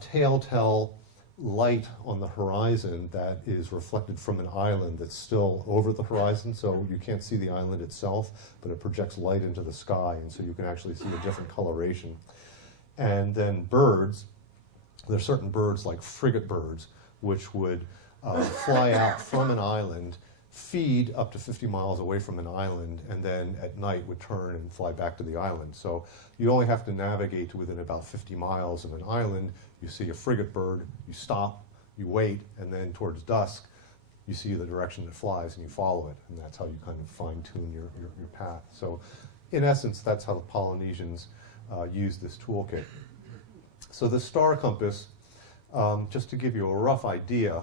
telltale light on the horizon that is reflected from an island that's still over the horizon, so you can't see the island itself, but it projects light into the sky, and so you can actually see a different coloration. And then birds, there are certain birds like frigate birds, which would fly out from an island, feed up to 50 miles away from an island, and then at night would turn and fly back to the island. So you only have to navigate to within about 50 miles of an island. You see a frigate bird, you stop, you wait, and then towards dusk, you see the direction it flies and you follow it, and that's how you kind of fine-tune your path. So in essence, that's how the Polynesians use this toolkit. So the star compass, just to give you a rough idea,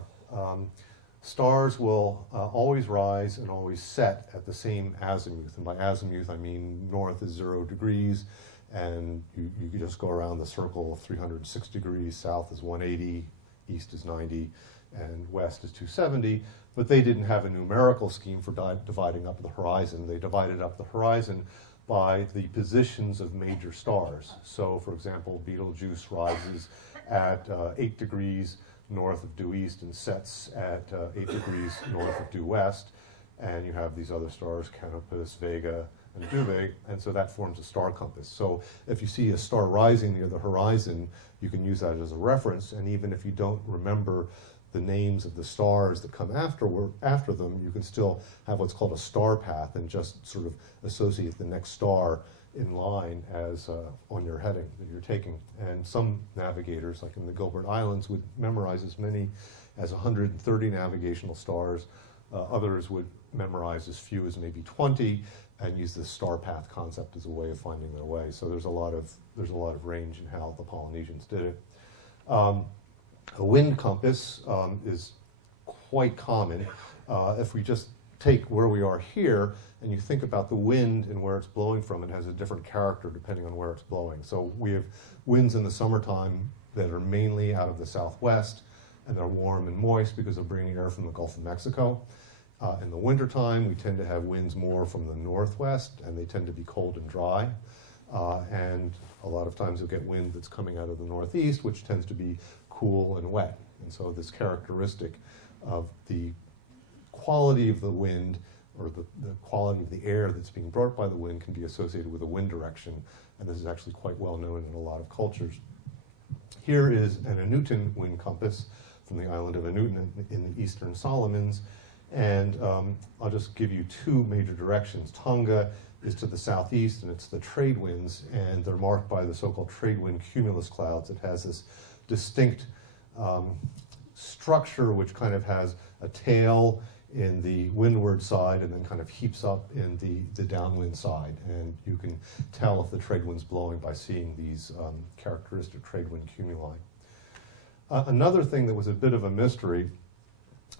stars will always rise and always set at the same azimuth. And by azimuth, I mean north is 0 degrees, and you just go around the circle of 306 degrees, south is 180, east is 90, and west is 270. But they didn't have a numerical scheme for dividing up the horizon. They divided up the horizon by the positions of major stars. So, for example, Betelgeuse rises at 8 degrees north of due east and sets at 8 degrees north of due west. And you have these other stars, Canopus, Vega, and Dubhe, and so that forms a star compass. So if you see a star rising near the horizon, you can use that as a reference, and even if you don't remember the names of the stars that come after them, you can still have what's called a star path and just sort of associate the next star in line as on your heading that you're taking. And some navigators, like in the Gilbert Islands, would memorize as many as 130 navigational stars. Others would memorize as few as maybe 20 and use the star path concept as a way of finding their way. So there's a lot of range in how the Polynesians did it. A wind compass is quite common. If we just take where we are here and you think about the wind and where it's blowing from, it has a different character depending on where it's blowing. So we have winds in the summertime that are mainly out of the southwest, and they're warm and moist because they're bringing air from the Gulf of Mexico. In the wintertime, we tend to have winds more from the northwest, and they tend to be cold and dry. And a lot of times you'll get wind that's coming out of the northeast, which tends to be cool and wet. And so this characteristic of the quality of the wind, or the quality of the air that's being brought by the wind, can be associated with a wind direction. And this is actually quite well known in a lot of cultures. Here is an Anutin wind compass from the island of Anutin in the Eastern Solomons. And I'll just give you two major directions. Tonga is to the southeast, and it's the trade winds, and they're marked by the so-called trade wind cumulus clouds. It has this distinct structure which kind of has a tail in the windward side and then kind of heaps up in the downwind side. And you can tell if the trade wind's blowing by seeing these characteristic trade wind cumuli. Another thing that was a bit of a mystery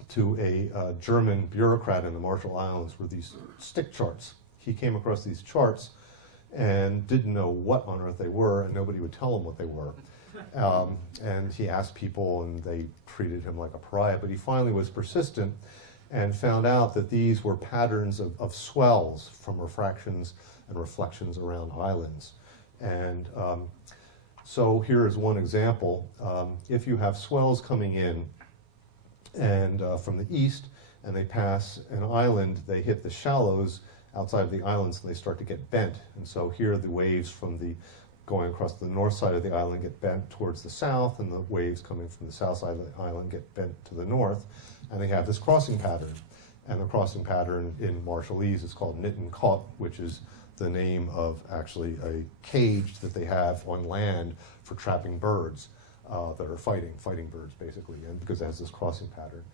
to a German bureaucrat in the Marshall Islands were these stick charts. He came across these charts and didn't know what on earth they were, and nobody would tell him what they were. And he asked people, and they treated him like a pariah, but he finally was persistent and found out that these were patterns of swells from refractions and reflections around islands. And so here is one example. If you have swells coming in and from the east, and they pass an island, they hit the shallows outside of the island, so they start to get bent. And so here the waves from the going across the north side of the island get bent towards the south, and the waves coming from the south side of the island get bent to the north, and they have this crossing pattern. And the crossing pattern in Marshallese is called Nitten Kot, which is the name of actually a cage that they have on land for trapping birds that are fighting birds, basically, and because it has this crossing pattern.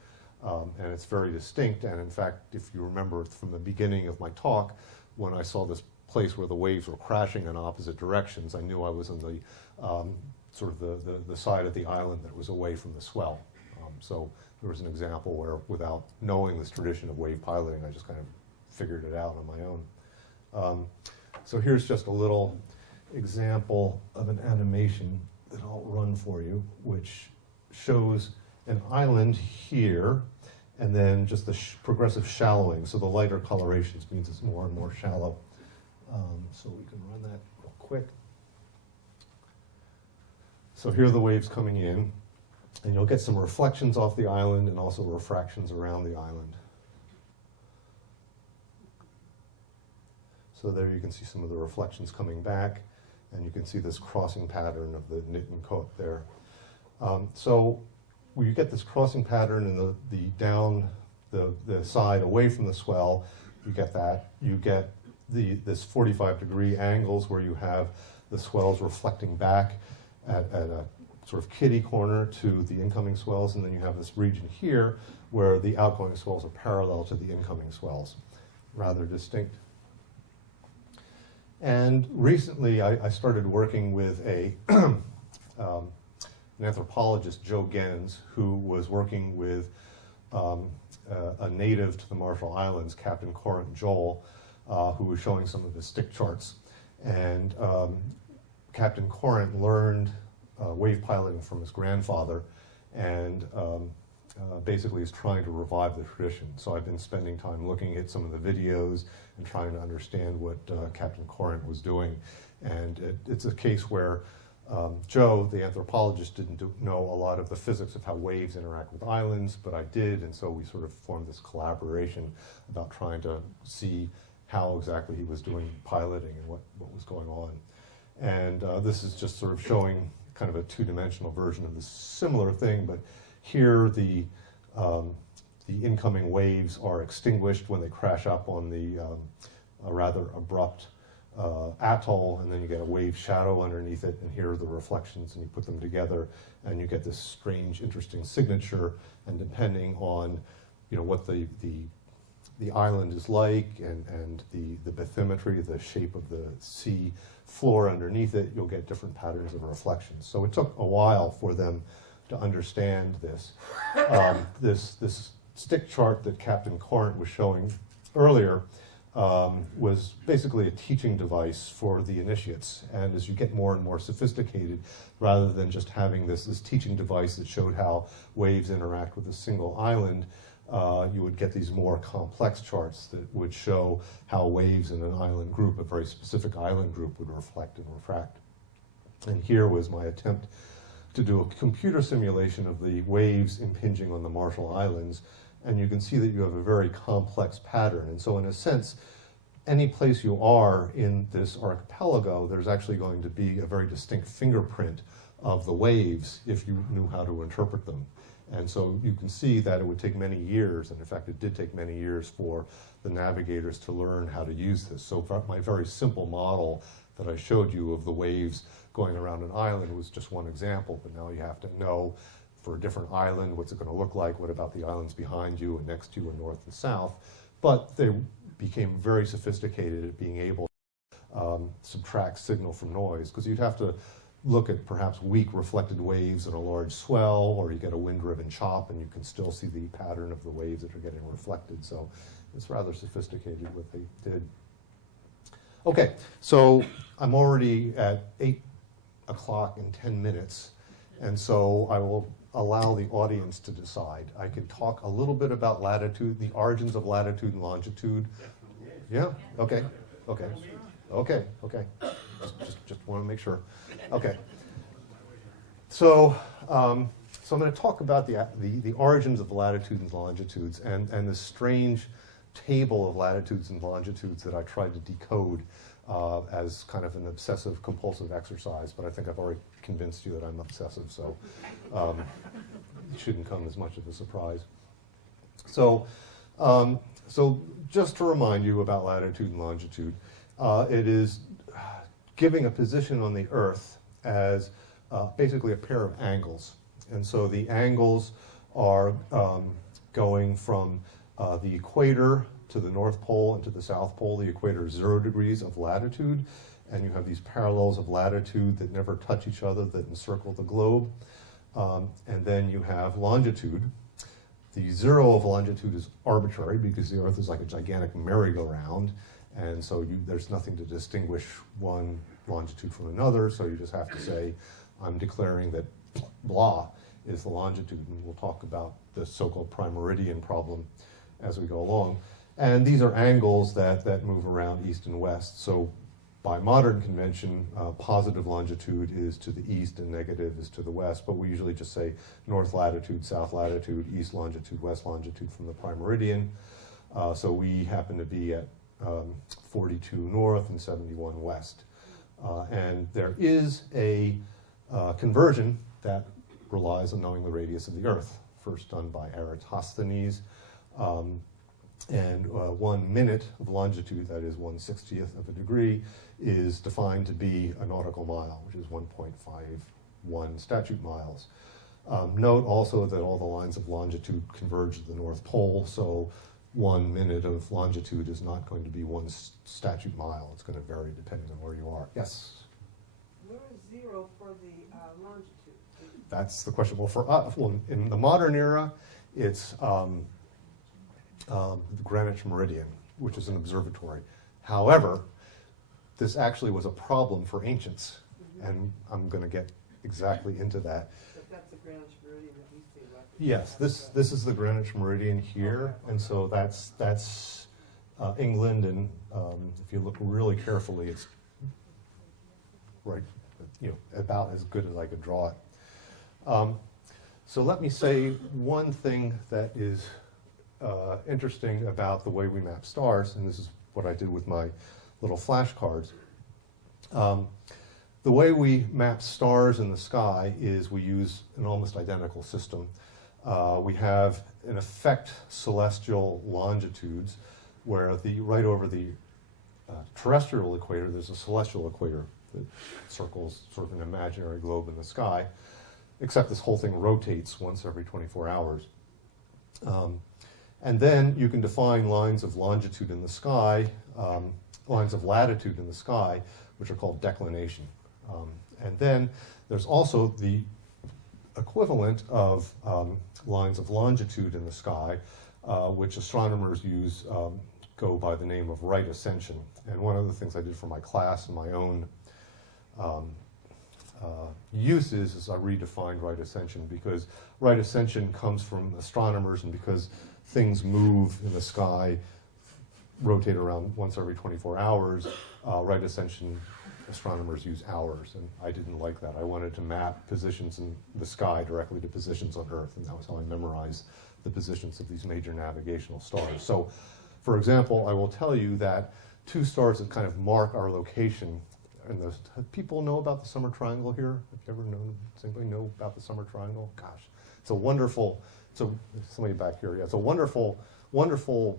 And it's very distinct. And in fact, if you remember from the beginning of my talk, when I saw this place where the waves were crashing in opposite directions, I knew I was on the sort of the side of the island that was away from the swell. So there was an example where, without knowing this tradition of wave piloting, I just kind of figured it out on my own. So here's just a little example of an animation that I'll run for you, which shows an island here, and then just the progressive shallowing. So the lighter colorations means it's more and more shallow. So we can run that real quick. So here are the waves coming in, and you'll get some reflections off the island and also refractions around the island. So there you can see some of the reflections coming back, and you can see this crossing pattern of the knit and coat there. So when you get this crossing pattern in the down the side away from the swell, you get that. You get this 45-degree angles where you have the swells reflecting back at a sort of kitty corner to the incoming swells, and then you have this region here where the outgoing swells are parallel to the incoming swells. Rather distinct. And recently I started working with an anthropologist, Joe Gens, who was working with a native to the Marshall Islands, Captain Corinth Joel, who was showing some of his stick charts. And Captain Corinth learned wave piloting from his grandfather, and basically is trying to revive the tradition. So I've been spending time looking at some of the videos and trying to understand what Captain Corinth was doing. And it's a case where Joe, the anthropologist, didn't know a lot of the physics of how waves interact with islands, but I did, and so we sort of formed this collaboration about trying to see how exactly he was doing piloting and what was going on. And this is just sort of showing kind of a two-dimensional version of this similar thing, but here the incoming waves are extinguished when they crash up on a rather abrupt atoll, and then you get a wave shadow underneath it, and here are the reflections, and you put them together, and you get this strange, interesting signature. And depending on, what the island is like, and the bathymetry, the shape of the sea floor underneath it, you'll get different patterns of reflections. So it took a while for them to understand this. This stick chart that Captain Corinth was showing earlier was basically a teaching device for the initiates. And as you get more and more sophisticated, rather than just having this teaching device that showed how waves interact with a single island, you would get these more complex charts that would show how waves in an island group, a very specific island group, would reflect and refract. And here was my attempt to do a computer simulation of the waves impinging on the Marshall Islands, and you can see that you have a very complex pattern. And so in a sense, any place you are in this archipelago, there's actually going to be a very distinct fingerprint of the waves if you knew how to interpret them. And so you can see that it would take many years, and in fact it did take many years for the navigators to learn how to use this. So my very simple model that I showed you of the waves going around an island was just one example, but now you have to know for a different island what's it going to look like, what about the islands behind you and next to you and north and south. But they became very sophisticated at being able to subtract signal from noise, because you'd have to look at perhaps weak reflected waves in a large swell, or you get a wind-driven chop and you can still see the pattern of the waves that are getting reflected. So it's rather sophisticated what they did. Okay, so I'm already at 8 o'clock in 10 minutes, and so I will allow the audience to decide. I could talk a little bit about latitude, the origins of latitude and longitude. Yeah? Okay, okay, okay, okay. Just want to make sure. Okay. So, so I'm going to talk about the origins of latitudes and longitudes, and this strange table of latitudes and longitudes that I tried to decode as kind of an obsessive compulsive exercise, but I think I've already convinced you that I'm obsessive, so it shouldn't come as much of a surprise. So, so just to remind you about latitude and longitude, it is giving a position on the Earth as basically a pair of angles. And so the angles are going from the equator to the North Pole and to the South Pole. The equator is 0 degrees of latitude, and you have these parallels of latitude that never touch each other that encircle the globe. And then you have longitude. The 0 of longitude is arbitrary because the Earth is like a gigantic merry-go-round, and so there's nothing to distinguish one longitude from another, so you just have to say, I'm declaring that blah is the longitude, and we'll talk about the so-called prime meridian problem as we go along. And these are angles that move around east and west. So by modern convention, positive longitude is to the east and negative is to the west, but we usually just say north latitude, south latitude, east longitude, west longitude from the prime meridian. So we happen to be at 42 north and 71 west. And there is a conversion that relies on knowing the radius of the Earth, first done by Eratosthenes. And 1 minute of longitude, that is 1/60th of a degree, is defined to be a nautical mile, which is 1.51 statute miles. Note also that all the lines of longitude converge at the North Pole, so 1 minute of longitude is not going to be 1 statute mile. It's going to vary depending on where you are. Yes? Where is 0 for the longitude? That's the question. Well, for us, in the modern era, it's the Greenwich Meridian, which is an observatory. However, this actually was a problem for ancients, and I'm going to get exactly into that. But that's the Greenwich Meridian that we see, right? Yes, this is the Greenwich Meridian here, and so that's England, and if you look really carefully, it's right, about as good as I could draw it. So let me say one thing that is interesting about the way we map stars, and this is what I did with my little flashcards. The way we map stars in the sky is we use an almost identical system. We have, in effect, celestial longitudes, where right over the terrestrial equator, there's a celestial equator that circles sort of an imaginary globe in the sky, except this whole thing rotates once every 24 hours. And then you can define lines of longitude in the sky, lines of latitude in the sky, which are called declination. And then there's also the equivalent of lines of longitude in the sky, which astronomers use, go by the name of right ascension. And one of the things I did for my class and my own uses is I redefined right ascension, because right ascension comes from astronomers, and because things move in the sky, rotate around once every 24 hours, right ascension astronomers use hours, and I didn't like that. I wanted to map positions in the sky directly to positions on Earth, and that was how I memorized the positions of these major navigational stars. So, for example, I will tell you that 2 stars that kind of mark our location, and people know about the summer triangle here? Have you ever known, does anybody know about the summer triangle? Gosh, it's a wonderful, so somebody back here, yeah, it's a wonderful, wonderful,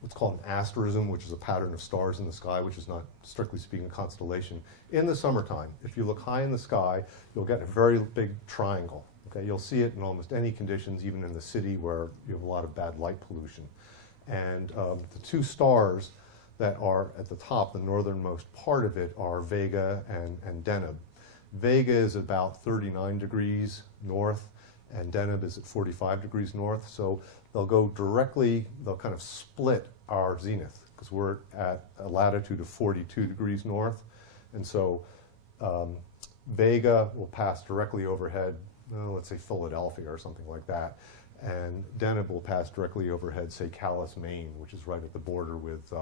what's called an asterism, which is a pattern of stars in the sky, which is not, strictly speaking, a constellation. In the summertime, if you look high in the sky, you'll get a very big triangle. Okay, you'll see it in almost any conditions, even in the city where you have a lot of bad light pollution. And the 2 stars that are at the top, the northernmost part of it, are Vega and Deneb. Vega is about 39 degrees north, and Deneb is at 45 degrees north. So they'll go directly, they'll kind of split our zenith, because we're at a latitude of 42 degrees north. And so Vega will pass directly overhead, let's say Philadelphia or something like that. And Deneb will pass directly overhead, say Calais, Maine, which is right at the border with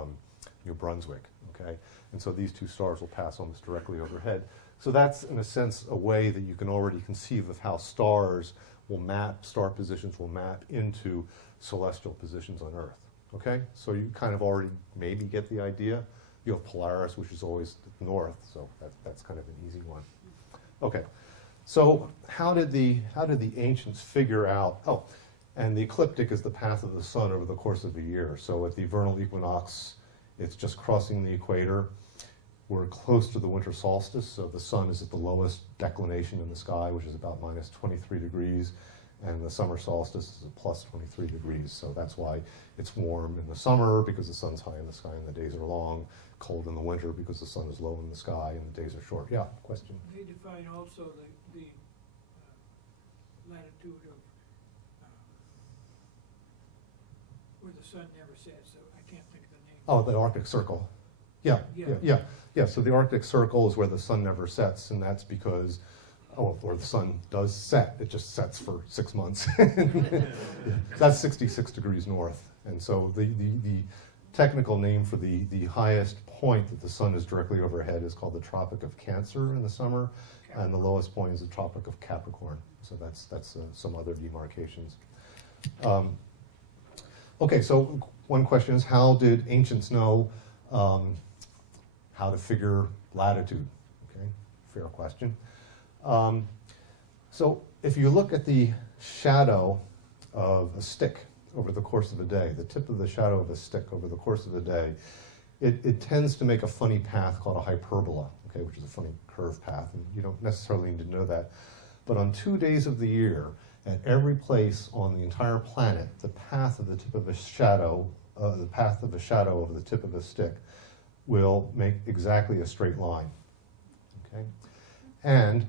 New Brunswick. Okay? And so these 2 stars will pass almost directly overhead. So that's, in a sense, a way that you can already conceive of how stars will map, star positions will map into celestial positions on Earth. Okay? So you kind of already maybe get the idea. You have Polaris, which is always north, so that's kind of an easy one. Okay. So how did the ancients figure out, and the ecliptic is the path of the sun over the course of a year. So at the vernal equinox, it's just crossing the equator. We're close to the winter solstice, so the sun is at the lowest declination in the sky, which is about -23 degrees, and the summer solstice is at plus 23 degrees. So that's why it's warm in the summer, because the sun's high in the sky and the days are long, cold in the winter because the sun is low in the sky and the days are short. Yeah, question? They define also the latitude of where the sun never sets, so I can't think of the name. Oh, the Arctic Circle. Yeah. So the Arctic Circle is where the sun never sets, and that's because, where the sun does set, it just sets for 6 months. That's 66 degrees north. And so the technical name for the highest point that the sun is directly overhead is called the Tropic of Cancer in the summer, and the lowest point is the Tropic of Capricorn. So that's some other demarcations. Okay, so one question is, how did ancients know how to figure latitude? Okay, fair question. So if you look at the shadow of a stick over the course of a day, the tip of the shadow of a stick over the course of a day, it tends to make a funny path called a hyperbola, okay, which is a funny curved path, and you don't necessarily need to know that. But on 2 days of the year, at every place on the entire planet, the path of the tip of a shadow, over the tip of a stick, will make exactly a straight line. Okay, and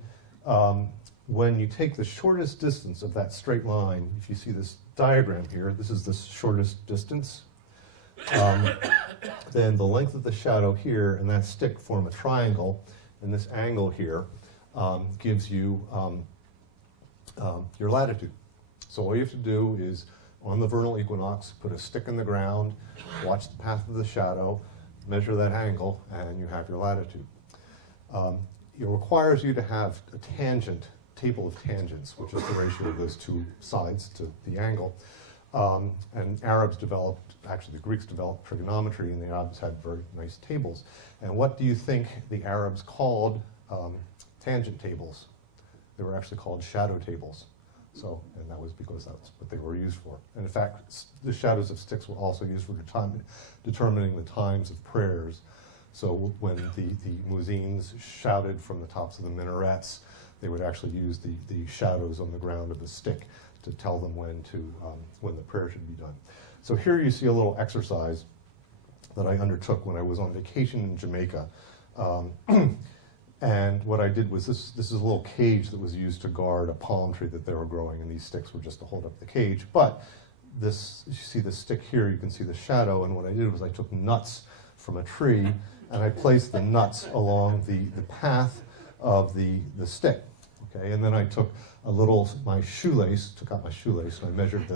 when you take the shortest distance of that straight line, if you see this diagram here, this is the shortest distance. Then the length of the shadow here and that stick form a triangle, and this angle here gives you your latitude. So all you have to do is, on the vernal equinox, put a stick in the ground, watch the path of the shadow, measure that angle, and you have your latitude. It requires you to have a table of tangents, which is the ratio of those two sides to the angle. And Arabs developed, actually the Greeks developed trigonometry, and the Arabs had very nice tables. And what do you think the Arabs called tangent tables? They were actually called shadow tables. So, and that was because that's what they were used for. And in fact, the shadows of sticks were also used for determining the times of prayers. So when the muezzins shouted from the tops of the minarets, they would actually use the shadows on the ground of the stick to tell them when the prayer should be done. So here you see a little exercise that I undertook when I was on vacation in Jamaica. And what I did was, this is a little cage that was used to guard a palm tree that they were growing, and these sticks were just to hold up the cage. But this, you see the stick here, you can see the shadow, and what I did was I took nuts from a tree, and I placed the nuts along the path of the stick. Okay, and then I took my shoelace, took out my shoelace, and I measured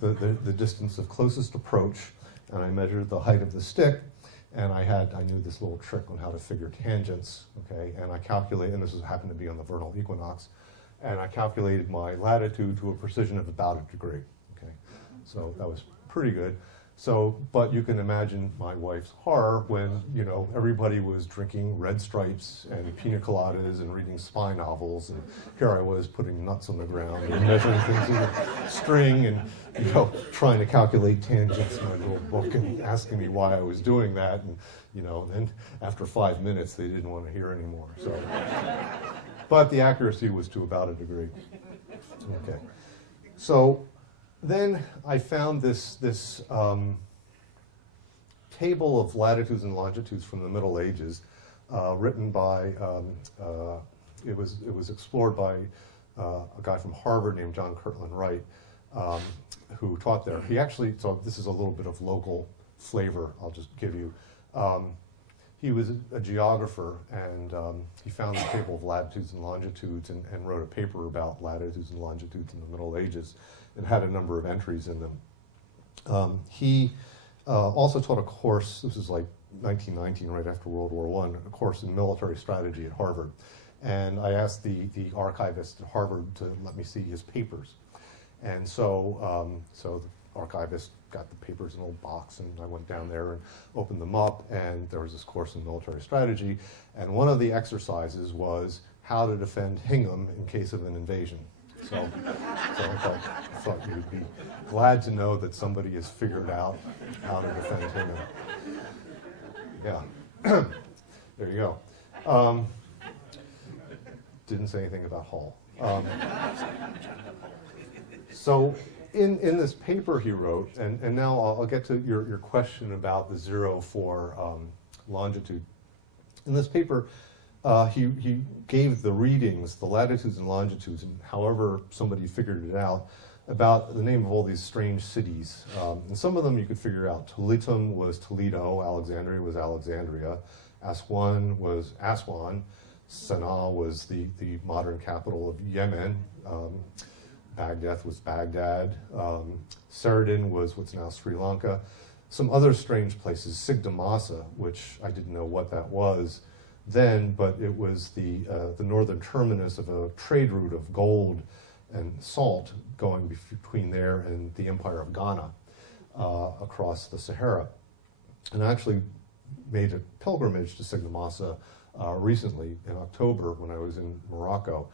the distance of closest approach, and I measured the height of the stick, and I knew this little trick on how to figure tangents, okay, and I calculated, and this happened to be on the vernal equinox, and I calculated my latitude to a precision of about 1 degree, okay, so that was pretty good. So, but you can imagine my wife's horror when, everybody was drinking Red Stripes and pina coladas and reading spy novels, and here I was putting nuts on the ground and measuring things in a string and, trying to calculate tangents in my little book and asking me why I was doing that, and, then after 5 minutes they didn't want to hear anymore, so. But the accuracy was to about 1 degree. Okay. So, then I found this table of latitudes and longitudes from the Middle Ages, written by, it was explored by a guy from Harvard named John Kirtland Wright, who taught there. He actually, so this is a little bit of local flavor I'll just give you. He was a geographer, and he found the table of latitudes and longitudes and wrote a paper about latitudes and longitudes in the Middle Ages. It had a number of entries in them. He also taught a course, this is like 1919, right after World War I, a course in military strategy at Harvard. And I asked the archivist at Harvard to let me see his papers. And so the archivist got the papers in a little box, and I went down there and opened them up, and there was this course in military strategy. And one of the exercises was how to defend Hingham in case of an invasion. So I thought you would be glad to know that somebody has figured out how to defend Hingham. Yeah, there you go. Didn't say anything about Hull. So in this paper he wrote, and now I'll get to your question about the 0 for longitude. In this paper, he gave the readings, the latitudes and longitudes, and however somebody figured it out, about the name of all these strange cities. And some of them you could figure out. Toletum was Toledo, Alexandria was Alexandria, Aswan was Aswan, Sana'a was the modern capital of Yemen, Baghdad was Baghdad, Saradin was what's now Sri Lanka. Some other strange places, Sigdamasa, which I didn't know what that was then, but it was the northern terminus of a trade route of gold and salt going between there and the empire of Ghana across the Sahara. And I actually made a pilgrimage to Sigdamasa recently in October when I was in Morocco.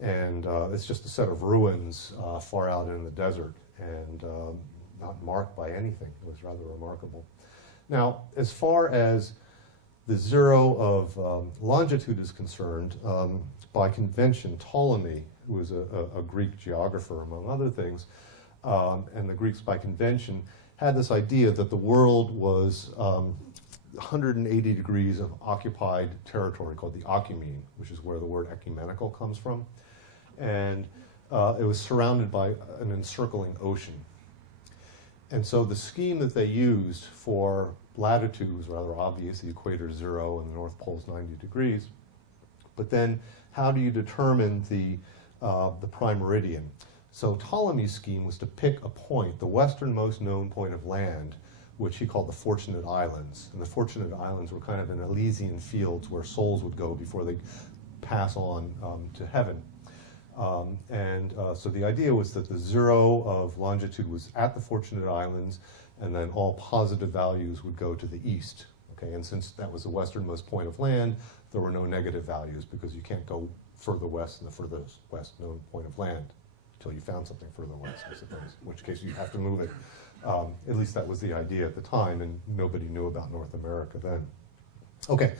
And it's just a set of ruins far out in the desert and not marked by anything. It was rather remarkable. Now, as far as the 0 of longitude is concerned, by convention, Ptolemy, who was a Greek geographer, among other things, and the Greeks by convention had this idea that the world was 180 degrees of occupied territory called the Oecumene, which is where the word ecumenical comes from. And it was surrounded by an encircling ocean. And so the scheme that they used for latitude was rather obvious. The equator is 0 and the North Pole is 90 degrees. But then how do you determine the prime meridian? So Ptolemy's scheme was to pick a point, the westernmost known point of land, which he called the Fortunate Islands. And the Fortunate Islands were kind of in Elysian fields where souls would go before they pass on to heaven. So the idea was that the 0 of longitude was at the Fortunate Islands, and then all positive values would go to the east. Okay, and since that was the westernmost point of land, there were no negative values because you can't go further west than the furthest west known point of land until you found something further west, I suppose, in which case you have to move it. At least that was the idea at the time, and nobody knew about North America then. Okay,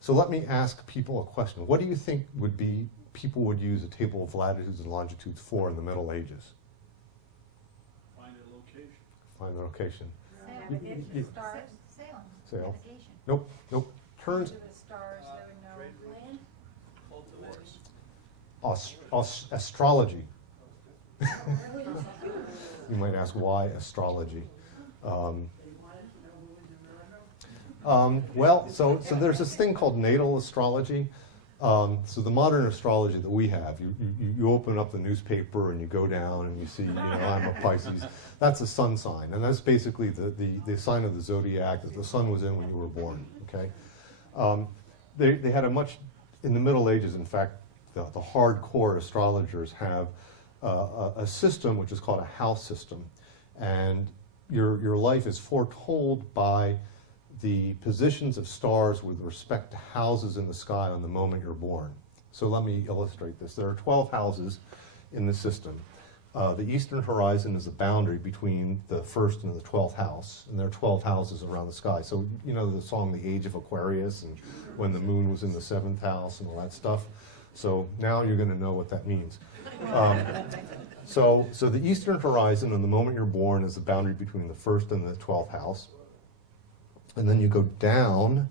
so let me ask people a question. What do you think would be people would use a table of latitudes and longitudes for in the Middle Ages? Find a location. Find the location. Navigation, stars, sailing, Sail. navigation. Nope. Turns. To the stars, they would know land. Astrology. You might ask why astrology. Well, so there's this thing called natal astrology. So the modern astrology that we have, you open up the newspaper and you go down and you see, I'm a Pisces. That's a sun sign, and that's basically the sign of the zodiac that the sun was in when you were born. Okay, they had a much in the Middle Ages. In fact, the hardcore astrologers have a system which is called a house system, and your life is foretold by the positions of stars with respect to houses in the sky on the moment you're born. So let me illustrate this. There are 12 houses in the system. The eastern horizon is the boundary between the first and the 12th house, and there are 12 houses around the sky. So you know the song The Age of Aquarius, and when the moon was in the 7th house and all that stuff. So now you're going to know what that means. So the eastern horizon on the moment you're born is the boundary between the first and the 12th house. And then you go down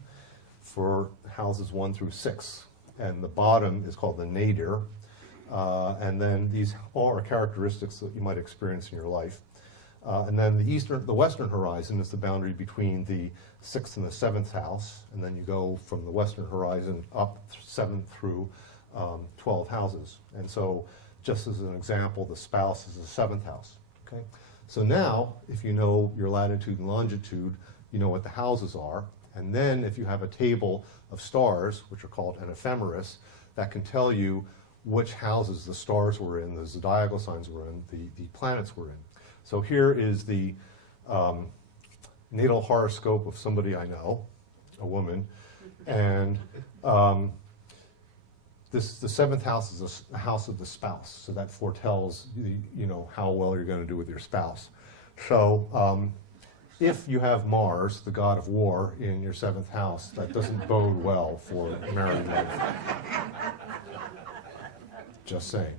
for houses 1 through 6. And the bottom is called the nadir. And then these all are characteristics that you might experience in your life. And then the western horizon is the boundary between the 6th and the 7th house. And then you go from the western horizon up 7 through 12 houses. And so just as an example, the spouse is the 7th house. Okay? So now, if you know your latitude and longitude, you know what the houses are. And then if you have a table of stars, which are called an ephemeris, that can tell you which houses the stars were in, the zodiacal signs were in, the planets were in. So here is the natal horoscope of somebody I know, a woman. And the 7th house is a house of the spouse. So that foretells how well you're going to do with your spouse. So if you have Mars, the god of war, in your 7th house, that doesn't bode well for married life. Just saying.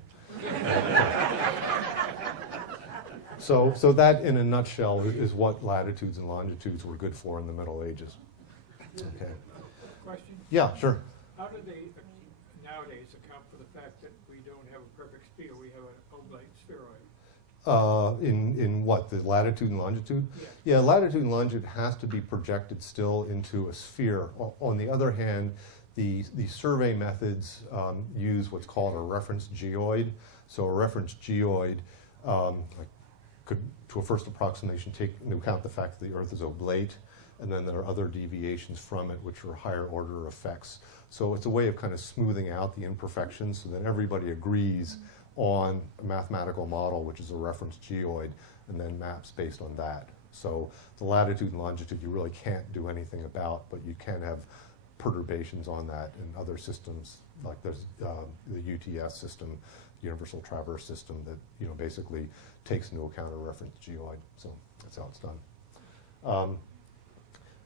So that, in a nutshell, is what latitudes and longitudes were good for in the Middle Ages. Okay. Question? Yeah, sure. How do they nowadays account for the fact that we don't have a perfect sphere, we have an oblate spheroid? In what, the latitude and longitude? Yeah. Yeah, latitude and longitude has to be projected still into a sphere. On the other hand, the survey methods use what's called a reference geoid. So a reference geoid could, to a first approximation, take into account the fact that the Earth is oblate, and then there are other deviations from it, which are higher order effects. So it's a way of kind of smoothing out the imperfections so that everybody agrees on a mathematical model, which is a reference geoid, and then maps based on that. So the latitude and longitude you really can't do anything about, but you can have perturbations on that in other systems, like there's the UTS system, Universal Traverse System, that basically takes into account a reference geoid. So that's how it's done.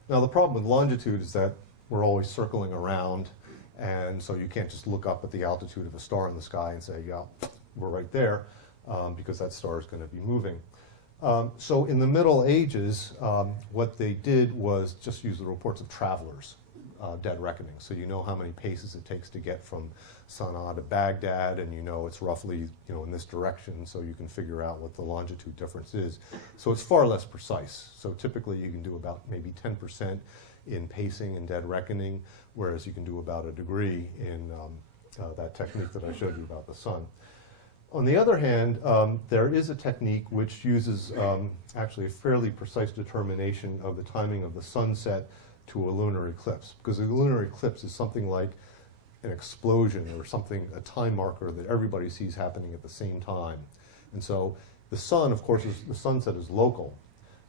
Now the problem with longitude is that we're always circling around, and so you can't just look up at the altitude of a star in the sky and say, yeah, we're right there, because that star is going to be moving. So in the Middle Ages, what they did was just use the reports of travelers, dead reckoning. So you know how many paces it takes to get from Sana'a to Baghdad, and you know it's roughly in this direction, so you can figure out what the longitude difference is. So it's far less precise. So typically you can do about maybe 10% in pacing and dead reckoning, whereas you can do about a degree in that technique that I showed you about the sun. On the other hand, there is a technique which uses actually a fairly precise determination of the timing of the sunset to a lunar eclipse, because a lunar eclipse is something like an explosion or something, a time marker that everybody sees happening at the same time. And so the sun, of course, the sunset is local,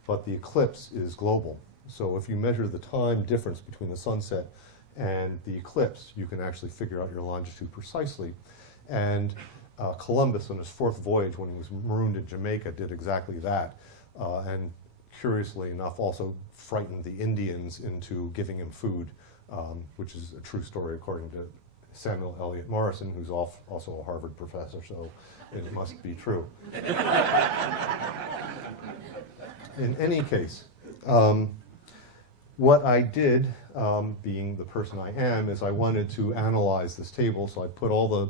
but the eclipse is global. So if you measure the time difference between the sunset and the eclipse, you can actually figure out your longitude precisely. And Columbus, on his fourth voyage, when he was marooned in Jamaica, did exactly that. And curiously enough, also frightened the Indians into giving him food, which is a true story according to Samuel Eliot Morison, who's also a Harvard professor, so it must be true. In any case, what I did, being the person I am, is I wanted to analyze this table, so I put all the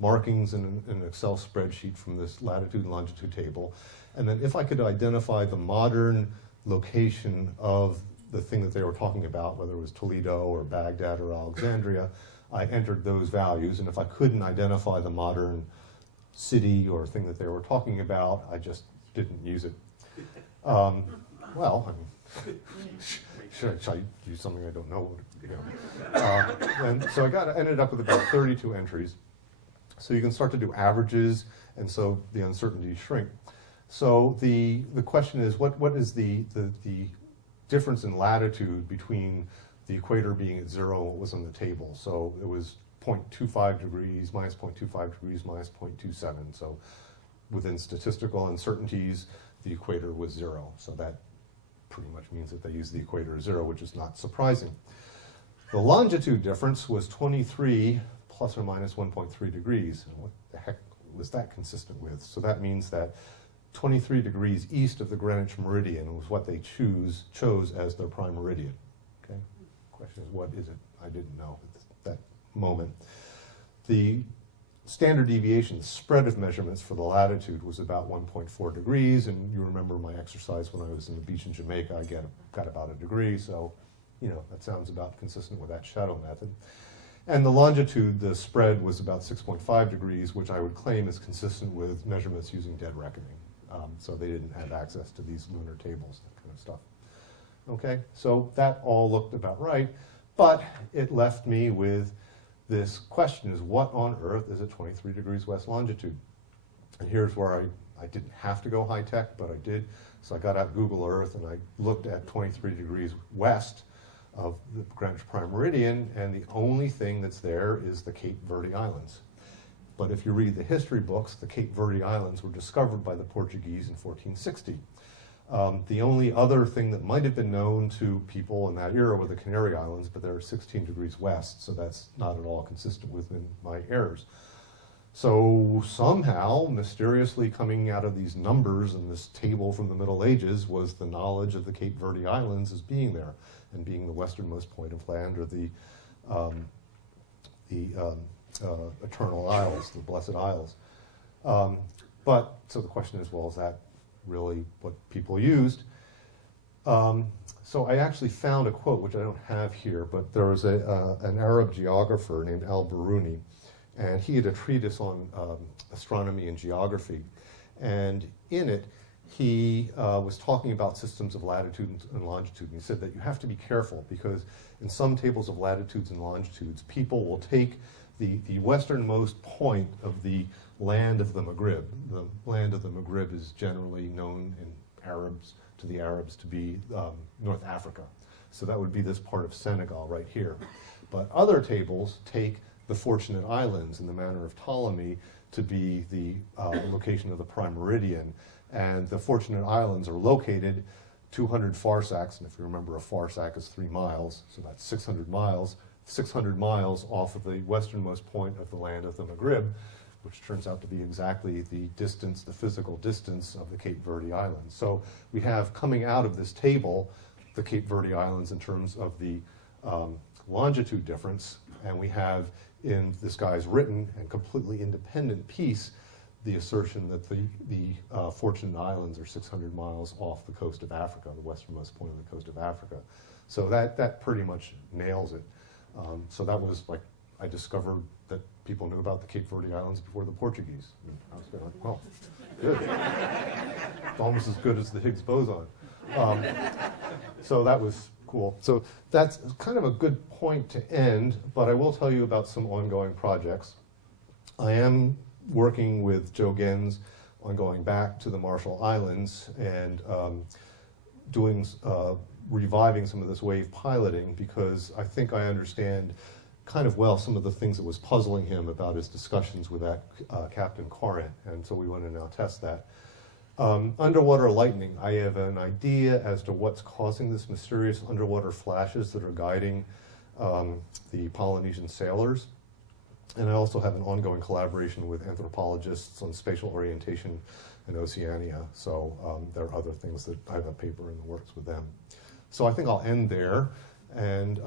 markings in an Excel spreadsheet from this latitude and longitude table, and then if I could identify the modern location of the thing that they were talking about, whether it was Toledo or Baghdad or Alexandria, I entered those values, and if I couldn't identify the modern city or thing that they were talking about, I just didn't use it. Well, I mean, should I use something I don't know? And so I ended up with about 32 entries. So you can start to do averages, and so the uncertainties shrink. So the question is, what is the difference in latitude between the equator being at 0 and what was on the table? So it was 0.25 degrees, minus 0.25 degrees, minus 0.27. So within statistical uncertainties, the equator was 0. So that pretty much means that they used the equator as 0, which is not surprising. The longitude difference was 23 plus or minus 1.3 degrees. And what the heck was that consistent with? So that means that 23 degrees east of the Greenwich meridian was what they chose as their prime meridian. Okay. Question is, what is it? I didn't know at that moment. The standard deviation, the spread of measurements for the latitude, was about 1.4 degrees, and you remember my exercise when I was in the beach in Jamaica, I got about a degree, so that sounds about consistent with that shadow method. And the longitude, the spread was about 6.5 degrees, which I would claim is consistent with measurements using dead reckoning. So they didn't have access to these lunar tables, that kind of stuff. Okay, so that all looked about right, but it left me with this question: is what on earth is at 23 degrees west longitude? And here's where I didn't have to go high tech, but I did. So I got out Google Earth and I looked at 23 degrees west of the Greenwich Prime Meridian, and the only thing that's there is the Cape Verde Islands. But if you read the history books, the Cape Verde Islands were discovered by the Portuguese in 1460. The only other thing that might have been known to people in that era were the Canary Islands, but they're 16 degrees west, so that's not at all consistent with my errors. So somehow, mysteriously coming out of these numbers in this table from the Middle Ages was the knowledge of the Cape Verde Islands as being there and being the westernmost point of land, or the Eternal Isles, the Blessed Isles. So the question is, well, is that really what people used? So I actually found a quote, which I don't have here, but there was an Arab geographer named al-Biruni, and he had a treatise on astronomy and geography. And in it, he was talking about systems of latitude and longitude. And he said that you have to be careful, because in some tables of latitudes and longitudes, people will take the westernmost point of the land of the Maghreb. The land of the Maghreb is generally known to the Arabs to be North Africa. So that would be this part of Senegal right here. But other tables take the Fortunate Islands in the manner of Ptolemy to be the location of the prime meridian. And the Fortunate Islands are located 200 farsakhs, and if you remember, a farsakh is 3 miles, so that's 600 miles. 600 miles off of the westernmost point of the land of the Maghreb, which turns out to be exactly the distance, the physical distance of the Cape Verde Islands. So we have, coming out of this table, the Cape Verde Islands in terms of the longitude difference, and we have in this guy's written and completely independent piece the assertion that the Fortunate Islands are 600 miles off the coast of Africa, the westernmost point of the coast of Africa. So that pretty much nails it. So that was like, I discovered that people knew about the Cape Verde Islands before the Portuguese. And I was like, well, good. It's almost as good as the Higgs-Boson. So that was cool. So that's kind of a good point to end, but I will tell you about some ongoing projects. I am working with Joe Gens on going back to the Marshall Islands and reviving some of this wave piloting, because I think I understand kind of well some of the things that was puzzling him about his discussions with that Captain Corin, and so we want to now test that. Underwater lightning. I have an idea as to what's causing this mysterious underwater flashes that are guiding the Polynesian sailors. And I also have an ongoing collaboration with anthropologists on spatial orientation in Oceania. So there are other things that I have a paper in the works with them. So I think I'll end there and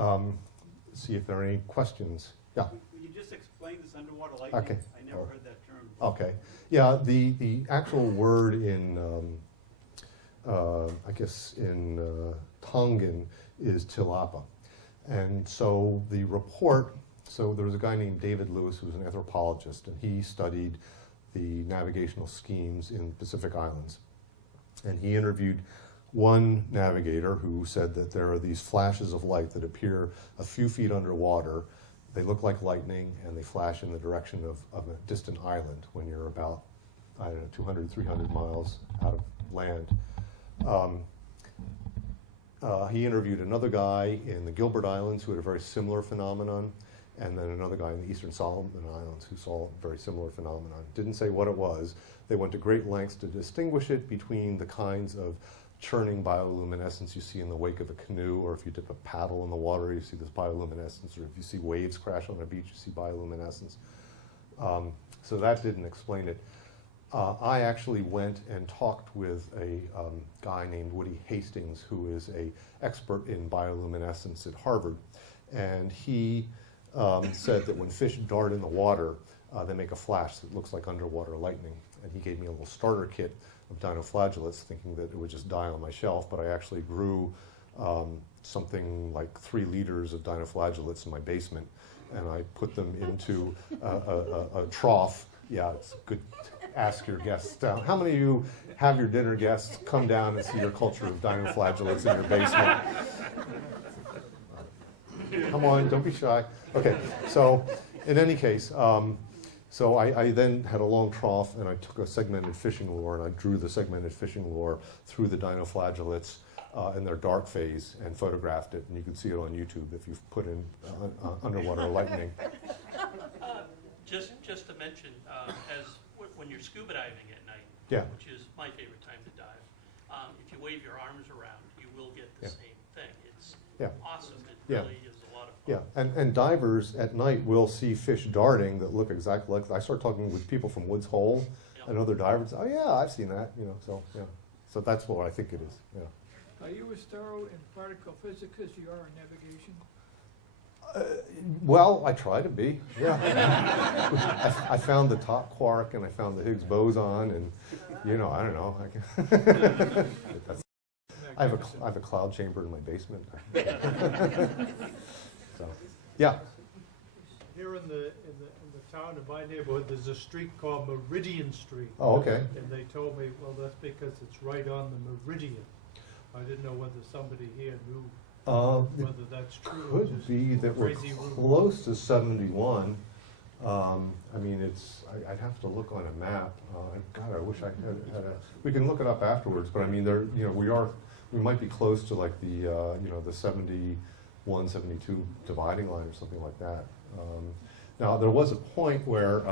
see if there are any questions. Yeah. Would you just explain this underwater lightning? Okay. I never heard that term. Okay. Yeah, the actual word in, I guess in Tongan is tilapa. And so the report, so there was a guy named David Lewis who was an anthropologist, and he studied the navigational schemes in Pacific Islands. And he interviewed one navigator who said that there are these flashes of light that appear a few feet underwater. They look like lightning, and they flash in the direction of a distant island when you're about, I don't know, 200, 300 miles out of land. He interviewed another guy in the Gilbert Islands who had a very similar phenomenon, and then another guy in the Eastern Solomon Islands who saw a very similar phenomenon. Didn't say what it was. They went to great lengths to distinguish it between the kinds of churning bioluminescence you see in the wake of a canoe, or if you dip a paddle in the water, you see this bioluminescence, or if you see waves crash on a beach, you see bioluminescence. So that didn't explain it. I actually went and talked with a guy named Woody Hastings, who is an expert in bioluminescence at Harvard, and he said that when fish dart in the water, they make a flash that looks like underwater lightning. And he gave me a little starter kit of dinoflagellates, thinking that it would just die on my shelf, but I actually grew something like 3 liters of dinoflagellates in my basement, and I put them into a trough. Yeah, it's good to ask your guests down. How many of you have your dinner guests come down and see your culture of dinoflagellates in your basement? Come on, don't be shy. Okay, so in any case, so I then had a long trough, and I took a segmented fishing lure, and I drew the segmented fishing lure through the dinoflagellates in their dark phase and photographed it, and you can see it on YouTube if you've put in underwater lightning. Just to mention, when you're scuba diving at night, Yeah. which is my favorite time to dive, if you wave your arms around, you will get the Yeah. same thing. It's Yeah. awesome. It Yeah. really is a lot of fun. Yeah, and divers at night will see fish darting that look exactly like, I start talking with people from Woods Hole and other divers, oh yeah, I've seen that, you know, so, yeah. So that's what I think it is, yeah. Are you as thorough in particle physics as you are in navigation? Well, I try to be, yeah. I found the top quark and I found the Higgs-Boson and, you know, I don't know. I have a cloud chamber in my basement. So, yeah. Here in the town, in my neighborhood, there's a street called Meridian Street. Oh, okay. And they told me, well, that's because it's right on the meridian. I didn't know whether somebody here knew whether that's true. or Could just be that we're crazy rumor. close to 71. I mean, I'd have to look on a map. God, I wish I had a, we can look it up afterwards, but I mean, there, you know, we might be close to like the, you know, the 71, 72 dividing line or something like that. Now, there was a point where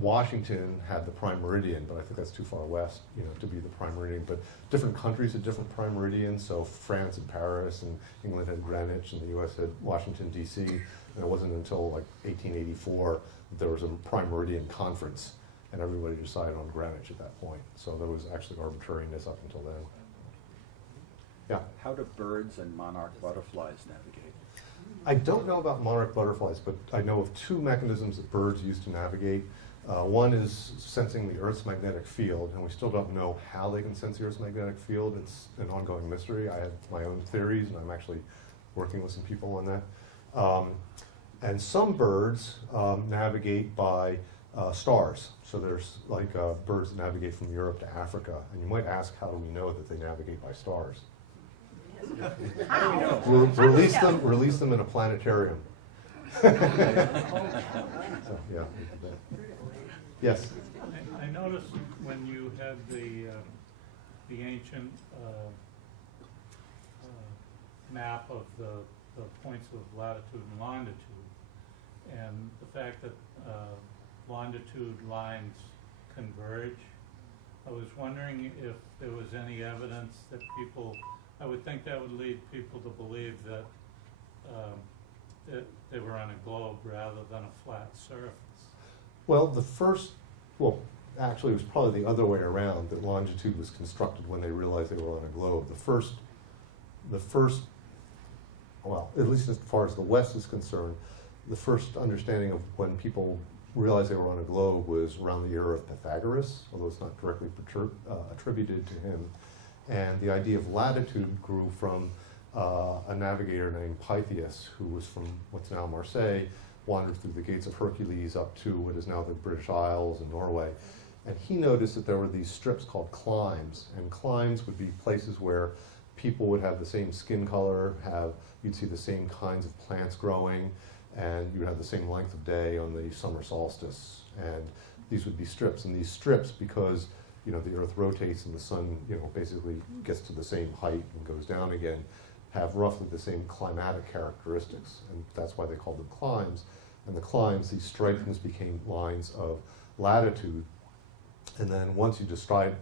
Washington had the prime meridian, but I think that's too far west, you know, to be the prime meridian. But different countries had different prime meridians. So France had Paris, and England had Greenwich, and the U.S. had Washington, D.C. And it wasn't until like 1884 that there was a prime meridian conference, and everybody decided on Greenwich at that point. So there was actually arbitrariness up until then. Yeah. How do birds and monarch butterflies navigate? I don't know about monarch butterflies, but I know of two mechanisms that birds use to navigate. One is sensing the Earth's magnetic field, and we still don't know how they can sense the Earth's magnetic field. It's an ongoing mystery. I have my own theories, and I'm actually working with some people on that. And some birds navigate by stars. So there's like birds that navigate from Europe to Africa, and you might ask, how do we know that they navigate by stars? Release them in a planetarium. So, yeah. Yes. I noticed when you had the ancient map of the points of latitude and longitude, and the fact that longitude lines converge. I was wondering if there was any evidence that people, I would think that would lead people to believe that they were on a globe rather than a flat surface. Well, actually it was probably the other way around, that longitude was constructed when they realized they were on a globe. The first, well, at least as far as the West is concerned, the first understanding of when people realized they were on a globe was around the era of Pythagoras, although it's not directly attributed to him. And the idea of latitude grew from a navigator named Pytheas, who was from what's now Marseille, wandered through the gates of Hercules up to what is now the British Isles and Norway. And he noticed that there were these strips called climes, and climes would be places where people would have the same skin color, you'd see the same kinds of plants growing, and you'd have the same length of day on the summer solstice. And these would be strips, and these strips, because you know the Earth rotates and the sun, you know, basically gets to the same height and goes down again, have roughly the same climatic characteristics, and that's why they call them climes. And the climes, these stripings, became lines of latitude. And then once you decide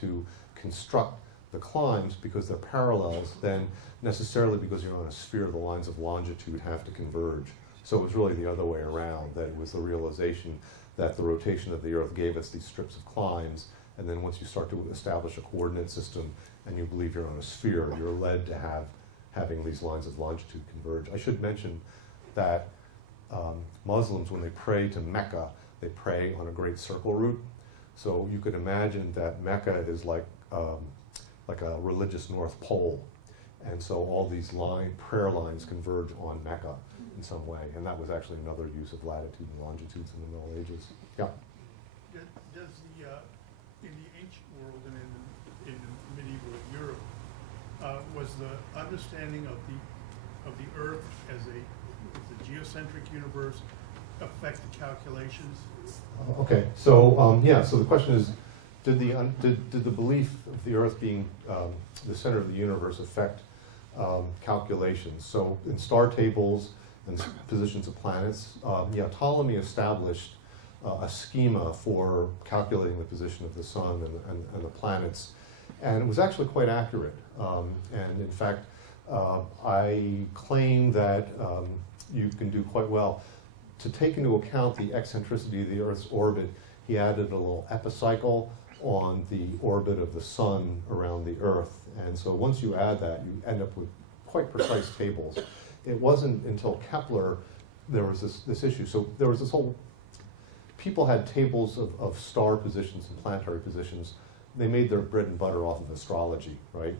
to construct the climes, because they're parallels, then necessarily because you're on a sphere, the lines of longitude have to converge. So it was really the other way around, that it was the realization that the rotation of the Earth gave us these strips of climes, and then once you start to establish a coordinate system and you believe you're on a sphere, you're led to having these lines of longitude converge. I should mention that Muslims, when they pray to Mecca, they pray on a great circle route. So you could imagine that Mecca is like a religious North Pole. And so all these prayer lines converge on Mecca in some way. And that was actually another use of latitude and longitudes in the Middle Ages. Yeah? Does in the ancient world and in medieval Europe, was the understanding of the Earth as a geocentric universe affect the calculations? Okay, so yeah, so the question is, did the belief of the Earth being the center of the universe affect calculations? So in star tables and positions of planets, yeah, Ptolemy established a schema for calculating the position of the sun and the planets, and it was actually quite accurate. And in fact, I claim that you can do quite well. To take into account the eccentricity of the Earth's orbit, he added a little epicycle on the orbit of the sun around the Earth. And so once you add that, you end up with quite precise tables. It wasn't until Kepler there was this issue. So there was this whole, people had tables of star positions and planetary positions. They made their bread and butter off of astrology, right?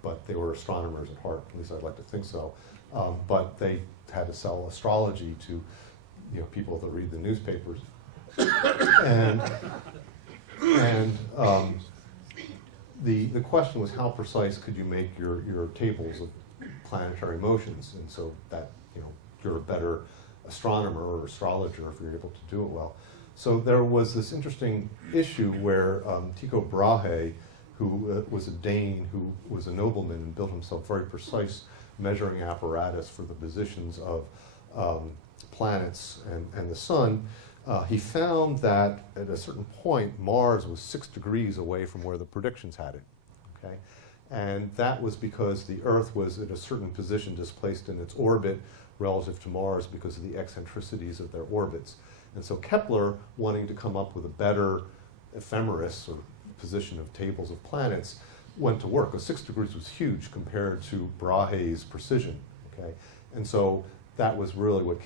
But they were astronomers at heart, at least I'd like to think so. But they had to sell astrology to people that read the newspapers. and the question was, how precise could you make your tables of planetary motions? And so that, you're a better astronomer or astrologer if you're able to do it well. So there was this interesting issue where Tycho Brahe, who was a Dane, who was a nobleman and built himself very precise measuring apparatus for the positions of planets and the sun, he found that at a certain point Mars was 6 degrees away from where the predictions had it. Okay? And that was because the Earth was at a certain position displaced in its orbit relative to Mars because of the eccentricities of their orbits. And so Kepler, wanting to come up with a better ephemeris or position of tables of planets, went to work. Because 6 degrees was huge compared to Brahe's precision. Okay? And so that was really what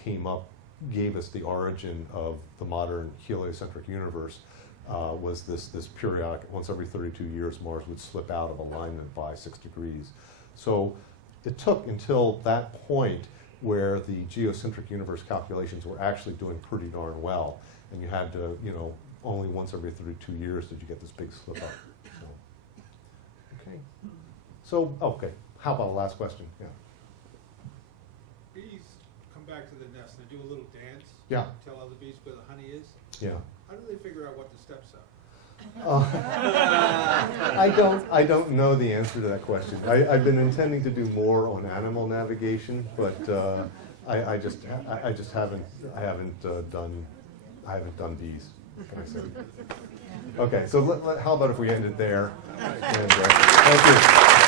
gave us the origin of the modern heliocentric universe, was this periodic, once every 32 years, Mars would slip out of alignment by 6 degrees. So it took until that point where the geocentric universe calculations were actually doing pretty darn well, and you had to, only once every 32 years did you get this big slip up. Okay, how about a last question? Yeah. Bees come back to the nest and they do a little dance. Yeah. Tell other bees where the honey is. Yeah. How do they figure out what the steps are? I don't know the answer to that question. I've been intending to do more on animal navigation, but I just haven't done bees. Can I say? Okay, so how about if we end it there? And, thank you.